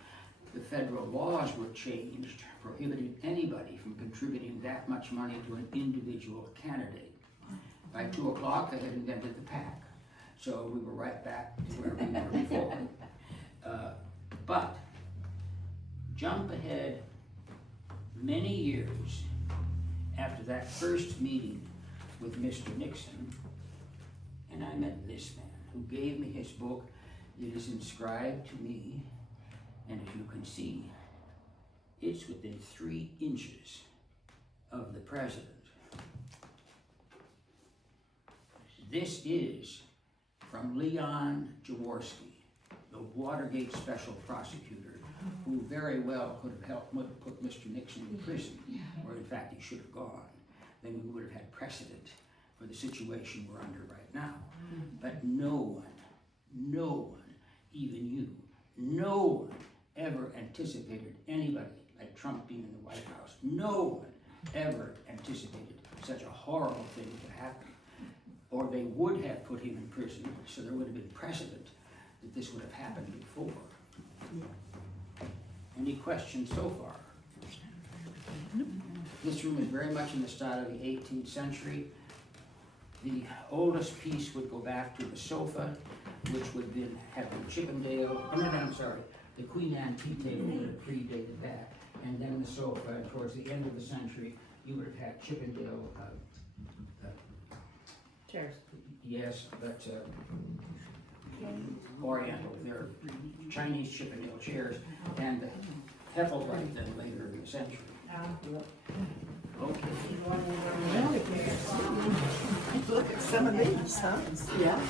the federal laws were changed, prohibiting anybody from contributing that much money to an individual candidate. By 2 o'clock, they had invented the PAC, so we were right back to where we were before. But jump ahead many years after that first meeting with Mr. Nixon, and I met this man who gave me his book. It is inscribed to me, and as you can see, it's within 3 inches of the president. This is from Leon Jaworski, the Watergate special prosecutor, who very well could have helped put Mr. Nixon in prison, or in fact he should have gone. Then we would have had precedent for the situation we're under right now. But no one, even you, no one ever anticipated anybody like Trump being in the White House. No one ever anticipated such a horrible thing to happen. Or they would have put him in prison, so there would have been precedent that this would have happened before. Any questions so far? This room is very much in the style of the 18th century. The oldest piece would go back to the sofa, which would then have the Chippendale, the Queen Anne tea table would have predated that, and then the sofa, and towards the end of the century, you would have had Chippendale Chairs. yes, but Oriental, they're Chinese Chippendale chairs, and the Heffelbright then later in the century. Okay. Look at some of these, huh? Yeah.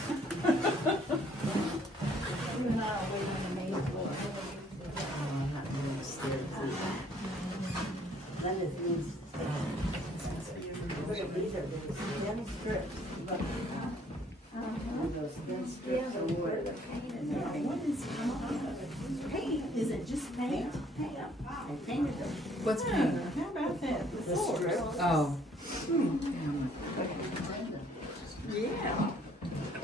Look at these are those thin strips. Those thin strips of wood. Paint, is it just paint? I painted them. What's paint? How about that? The strips. Oh. Yeah.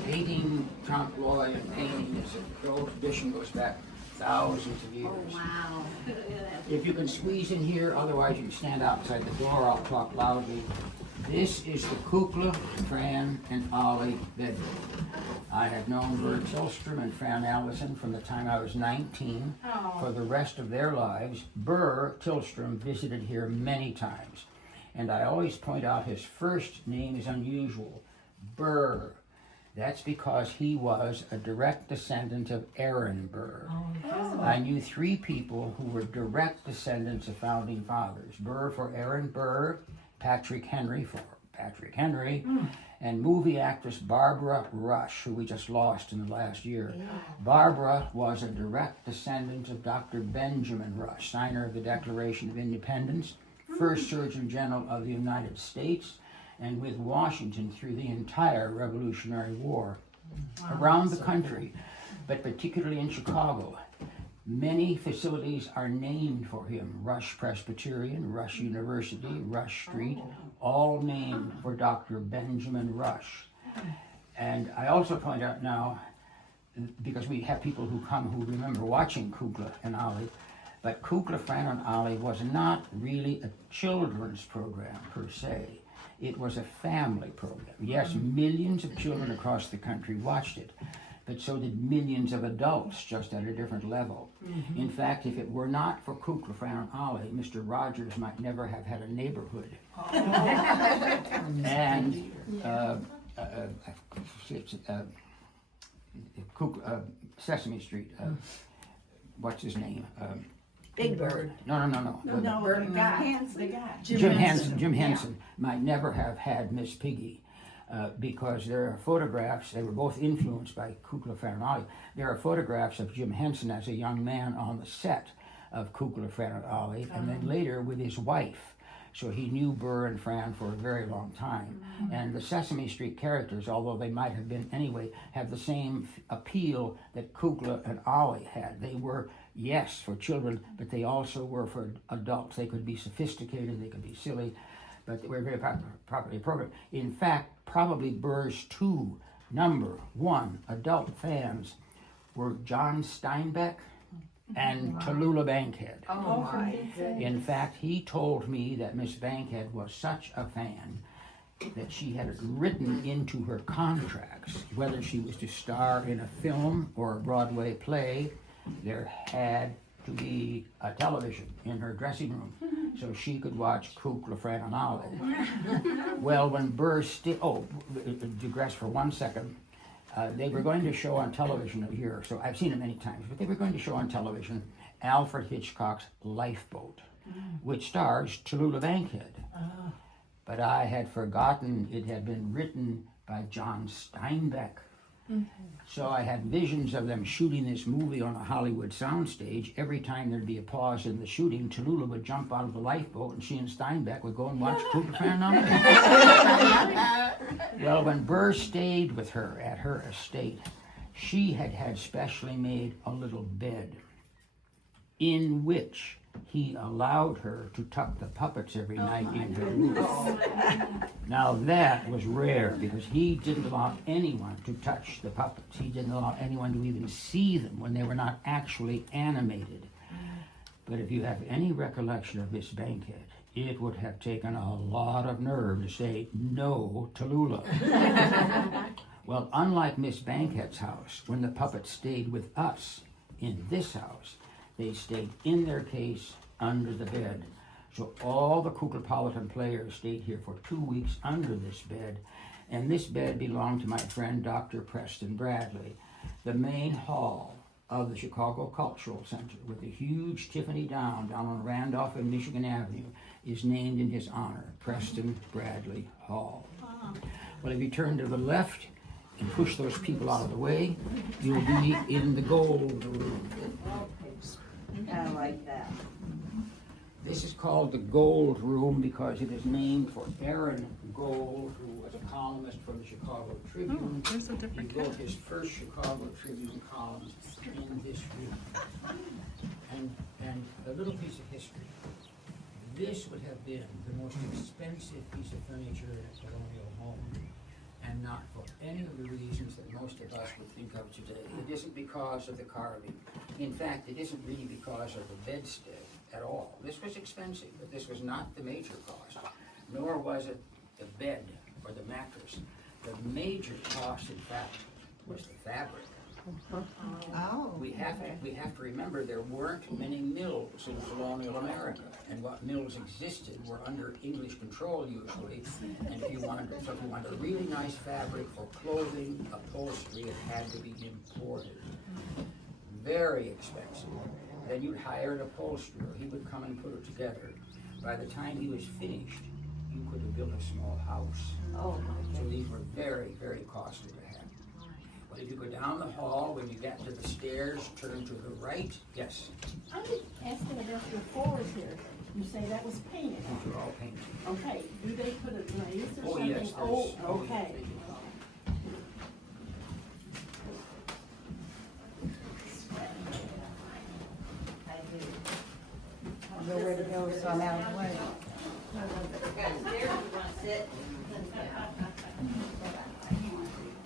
Painting, Trompe l'oeil, and painting is the old tradition goes back thousands of years. Wow. If you can squeeze in here, otherwise you can stand outside the door, I'll talk loudly. This is the Kukla, Fran, and Ollie bedroom. I have known Burr Tillstrom and Fran Allison from the time I was 19. For the rest of their lives, Burr Tillstrom visited here many times. And I always point out his first name is unusual, Burr. That's because he was a direct descendant of Aaron Burr. I knew 3 people who were direct descendants of founding fathers. Burr for Aaron Burr, Patrick Henry for Patrick Henry, and movie actress Barbara Rush, who we just lost in the last year. Barbara was a direct descendant of Dr. Benjamin Rush, signer of the Declaration of Independence, first Surgeon General of the United States, and with Washington through the entire Revolutionary War. Around the country, but particularly in Chicago, many facilities are named for him. Rush Presbyterian, Rush University, Rush Street, all named for Dr. Benjamin Rush. And I also point out now, because we have people who come who remember watching Kukla and Ollie, but Kukla, Fran, and Ollie was not really a children's program per se. It was a family program. Yes, millions of children across the country watched it, but so did millions of adults, just at a different level. In fact, if it were not for Kukla Ollie, Mr. Rogers might never have had a neighborhood. And Sesame Street, what's his name? Big Bird. No. The guy. Jim Henson might never have had Miss Piggy. Because there are photographs, they were both influenced by Kukla Ollie. There are photographs of Jim Henson as a young man on the set of Kukla Ollie, and then later with his wife. So he knew Burr and Fran for a very long time. And the Sesame Street characters, although they might have been anyway, have the same appeal that Kukla and Ollie had. They were, yes, for children, but they also were for adults. They could be sophisticated, they could be silly, but they were very properly programmed. In fact, probably Burr's two #1 adult fans were John Steinbeck and Tallulah Bankhead. Oh my. In fact, he told me that Miss Bankhead was such a fan that she had it written into her contracts, whether she was to star in a film or a Broadway play, there had to be a television in her dressing room so she could watch Kukla Ollie. Well, when Burr digress for 1 second, they were going to show on television here, so I've seen it many times, but they were going to show on television Alfred Hitchcock's Lifeboat, which stars Tallulah Bankhead. But I had forgotten it had been written by John Steinbeck. So I had visions of them shooting this movie on a Hollywood soundstage. Every time there'd be a pause in the shooting, Tallulah would jump out of the lifeboat and she and Steinbeck would go and watch Kukla Ollie. Well, when Burr stayed with her at her estate, she had specially made a little bed in which he allowed her to tuck the puppets every night in her room. Now that was rare because he didn't allow anyone to touch the puppets. He didn't allow anyone to even see them when they were not actually animated. But if you have any recollection of Miss Bankhead, it would have taken a lot of nerve to say no to Tallulah. Well, unlike Miss Bankhead's house, when the puppets stayed with us in this house, they stayed in their case under the bed. So all the Kuklapolitan players stayed here for 2 weeks under this bed, and this bed belonged to my friend Dr. Preston Bradley. The main hall of the Chicago Cultural Center with the huge Tiffany down on Randolph and Michigan Avenue is named in his honor, Preston Bradley Hall. Well, if you turn to the left and push those people out of the way, you'll be in the gold room. I like that. This is called the Gold Room because it is named for Aaron Gold, who was a columnist for the Chicago Tribune. There's a different He wrote his first Chicago Tribune column in this room. And a little piece of history. This would have been the most expensive piece of furniture in a colonial home, and not for any of the reasons that most of us would think of today. It isn't because of the carving. In fact, it isn't really because of the bedstead at all. This was expensive, but this was not the major cost, nor was it the bed or the mattress. The major cost, in fact, was the fabric. We have to remember there weren't many mills in colonial America, and what mills existed were under English control usually. And if you wanted a really nice fabric for clothing, upholstery, it had to be imported. Very expensive. Then you'd hire an upholsterer. He would come and put it together. By the time he was finished, you could have built a small house. So these were very, very costly to have. But if you go down the hall, when you get to the stairs, turn to the right. Yes? I was asking about your floors here. You say that was painted. These are all painted. Okay, do they put a glaze or Oh, something? yes. Oh, Yes, okay. they do. I know where to go, so I'm out of the way.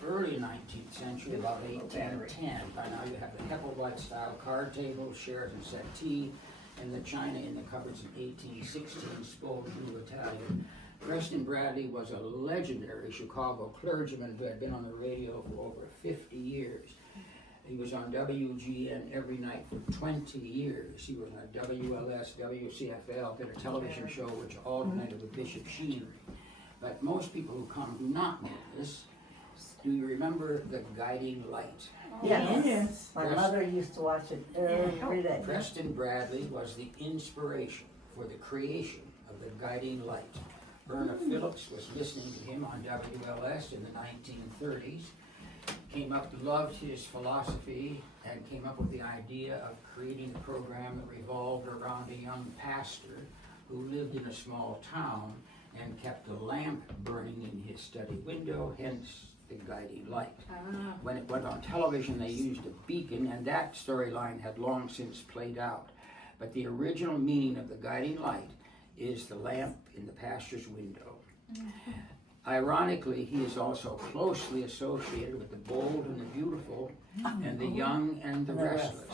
Early 19th century, about 1810. By now you have the Hepplewhite style card table, Sheraton settee, and the china in the cupboards in 1816 spoke blue Italian. Preston Bradley was a legendary Chicago clergyman who had been on the radio for over 50 years. He was on WGN every night for 20 years. He was on WLS, WCFL, did a television show which alternated with Bishop Sheen. But most people who come do not know this. Do you remember the guiding light? Yes. My mother used to watch it every day. Preston Bradley was the inspiration for the creation of the guiding light. Verna Phillips was listening to him on WLS in the 1930s, came up, loved his philosophy, and came up with the idea of creating a program that revolved around a young pastor who lived in a small town and kept a lamp burning in his study window, hence the guiding light. When it went on television, they used a beacon, and that storyline had long since played out. But the original meaning of the guiding light is the lamp in the pastor's window. Ironically, he is also closely associated with the bold and the beautiful, and the young and the restless.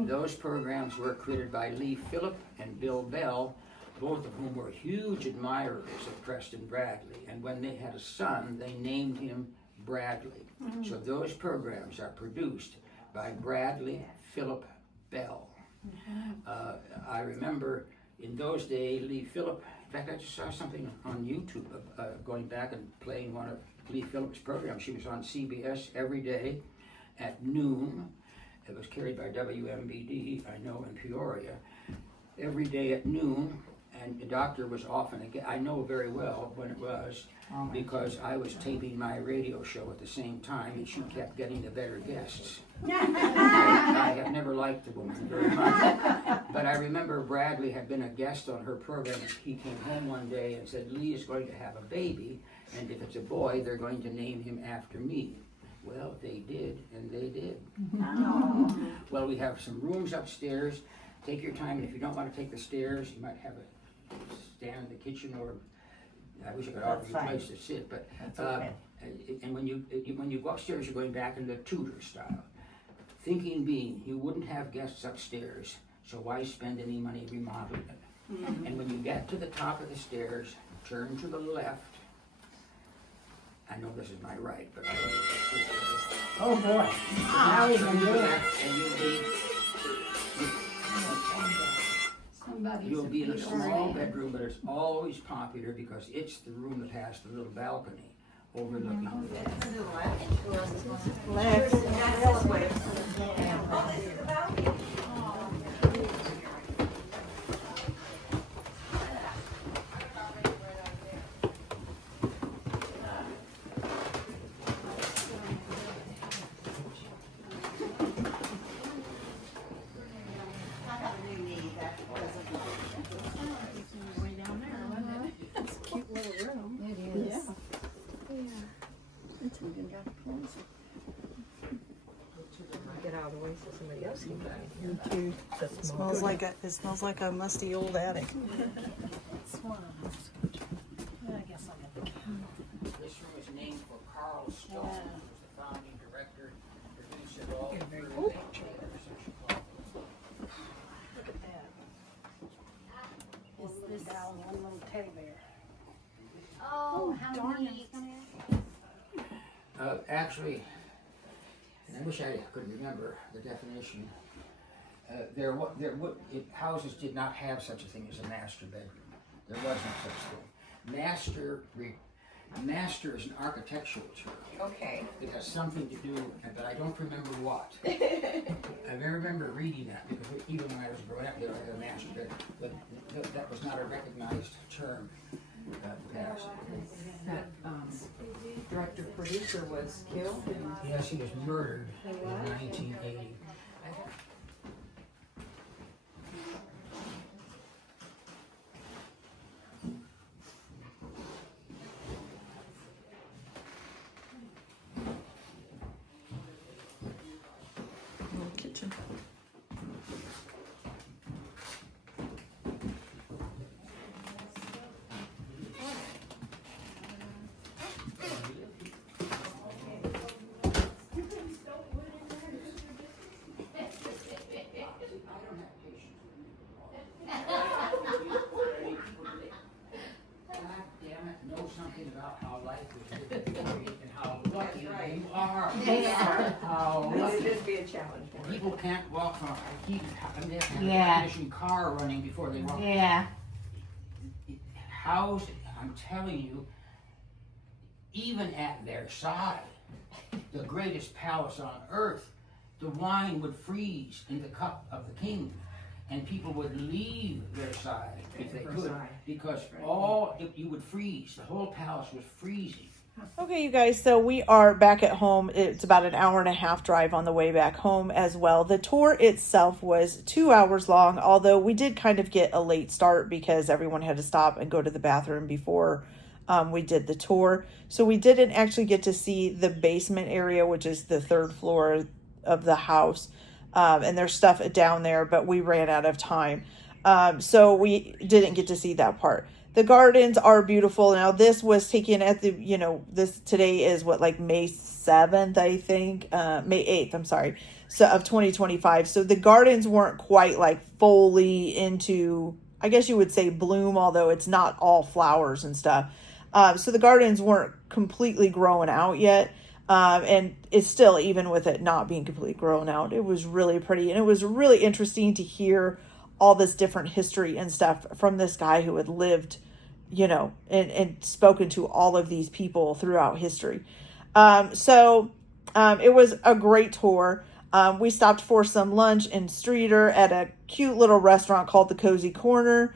Those programs were created by Lee Phillip and Bill Bell, both of whom were huge admirers of Preston Bradley. And when they had a son, they named him Bradley. So those programs are produced by Bradley Phillip Bell. I remember in those days, Lee Phillip, in fact, I just saw something on YouTube going back and playing one of Lee Phillip's programs. She was on CBS every day at noon. It was carried by WMBD, I know, in Peoria. Every day at noon, and the doctor was often, I know very well when it was, because I was taping my radio show at the same time, and she kept getting the better guests. I have never liked the woman very much, but I remember Bradley had been a guest on her program. He came home one day and said, Lee is going to have a baby, and if it's a boy, they're going to name him after me. Well, they did, and they did. Well, we have some rooms upstairs. Take your time, and if you don't want to take the stairs, you might have a stand in the kitchen, or I wish I could offer you a place to sit, but and when you go upstairs, you're going back into Tudor style. Thinking being, you wouldn't have guests upstairs, so why spend any money remodeling it? And when you get to the top of the stairs, turn to the left. I know this is my right, but I don't know this way. Oh boy. Now he's Turn in to the there. left, and you'll be in a small bedroom, but it's always popular because it's the room that has the little balcony overlooking the Way down there, wasn't it? It's a cute little room. It is. Get out of the way so somebody else can get in here. It smells like a musty old attic. It's one of those. I guess I'll get the camera. This room is named for Carl Stone, who was the founding director, producer of all the Look at that. Is this one little teddy bear? Oh, how Darn neat. it. Actually, and I wish I could remember the definition. Houses did not have such a thing as a master bedroom. There was no such thing. Master is an architectural term. Okay. It has something to do, but I don't remember what. I remember reading that because even when I was growing up, they had a master bedroom, but that was not a recognized term. Past. That director producer was killed. Yes, he was murdered in 1980. Kitchen. Know something about how life is lived and how lucky you are. how This be a challenge. people can't walk from, keep having this Yeah. mission car running before they walk. Yeah. House, I'm telling you, even at Versailles, the greatest palace on earth, the wine would freeze in the cup of the king, and people would leave Versailles if they could, because you would freeze. The whole palace was freezing. Okay, you guys, so we are back at home. It's about an hour and a half drive on the way back home as well. The tour itself was 2 hours long, although we did kind of get a late start because everyone had to stop and go to the bathroom before we did the tour. So we didn't actually get to see the basement area, which is the third floor of the house. And there's stuff down there, but we ran out of time. So we didn't get to see that part. The gardens are beautiful. Now this was taken at the, today is like May 7th, I think, May 8th, I'm sorry. So of 2025. So the gardens weren't quite like fully into, I guess you would say bloom, although it's not all flowers and stuff. So the gardens weren't completely growing out yet. And it's still, even with it not being completely grown out, it was really pretty. And it was really interesting to hear all this different history and stuff from this guy who had lived, and spoken to all of these people throughout history. So it was a great tour. We stopped for some lunch in Streator at a cute little restaurant called the Cozy Corner,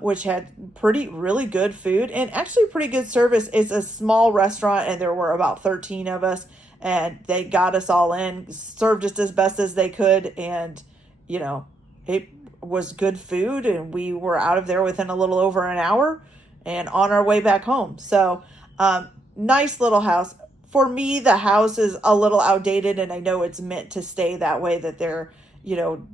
which had really good food and actually pretty good service. It's a small restaurant and there were about 13 of us, and they got us all in, served us as best as they could. And, it was good food, and we were out of there within a little over an hour and on our way back home. So, nice little house. For me, the house is a little outdated, and I know it's meant to stay that way, that they're,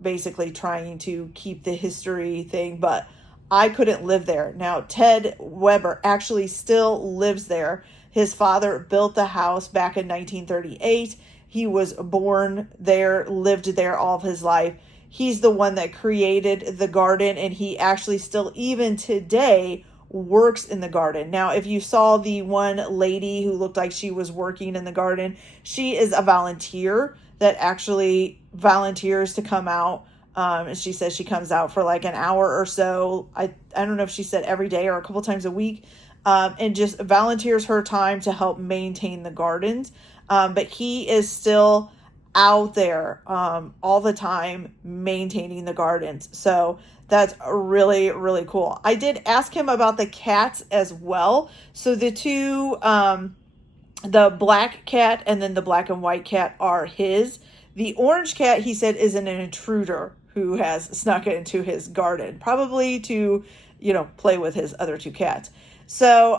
basically trying to keep the history thing, but I couldn't live there. Now, Ted Weber actually still lives there. His father built the house back in 1938. He was born there, lived there all of his life. He's the one that created the garden, and he actually still, even today, works in the garden. Now, if you saw the one lady who looked like she was working in the garden, she is a volunteer that actually volunteers to come out. And she says she comes out for like an hour or so. I don't know if she said every day or a couple times a week, and just volunteers her time to help maintain the gardens. But he is still out there all the time maintaining the gardens. So that's really, really cool. I did ask him about the cats as well. So the two, the black cat and then the black and white cat are his. The orange cat, he said, is an intruder who has snuck into his garden, probably to, play with his other two cats. So,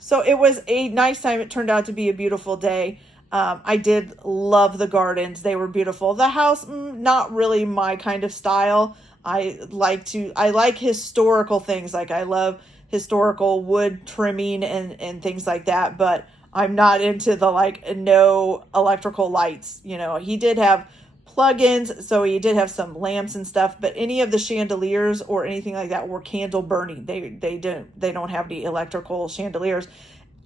so it was a nice time. It turned out to be a beautiful day. I did love the gardens. They were beautiful. The house, not really my kind of style. I like historical things. Like I love historical wood trimming and things like that, but I'm not into the no electrical lights. He did have plugins, so he did have some lamps and stuff, but any of the chandeliers or anything like that were candle burning. They don't have any electrical chandeliers.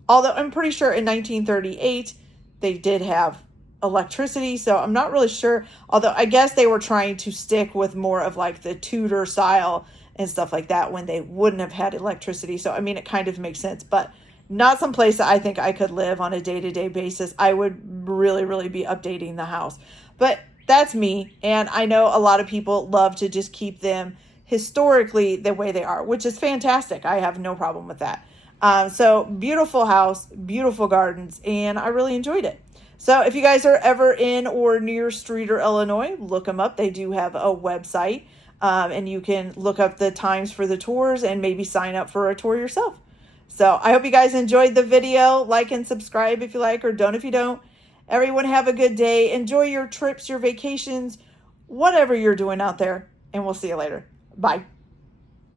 Although I'm pretty sure in 1938 they did have electricity, so I'm not really sure. Although I guess they were trying to stick with more of the Tudor style and stuff like that when they wouldn't have had electricity. So, it kind of makes sense, but not some place that I think I could live on a day-to-day basis. I would really, really be updating the house. But that's me, and I know a lot of people love to just keep them historically the way they are, which is fantastic. I have no problem with that. So beautiful house, beautiful gardens, and I really enjoyed it. So if you guys are ever in or near Streator, Illinois, look them up. They do have a website, and you can look up the times for the tours and maybe sign up for a tour yourself. So I hope you guys enjoyed the video. Like and subscribe if you like, or don't if you don't. Everyone have a good day. Enjoy your trips, your vacations, whatever you're doing out there, and we'll see you later. Bye.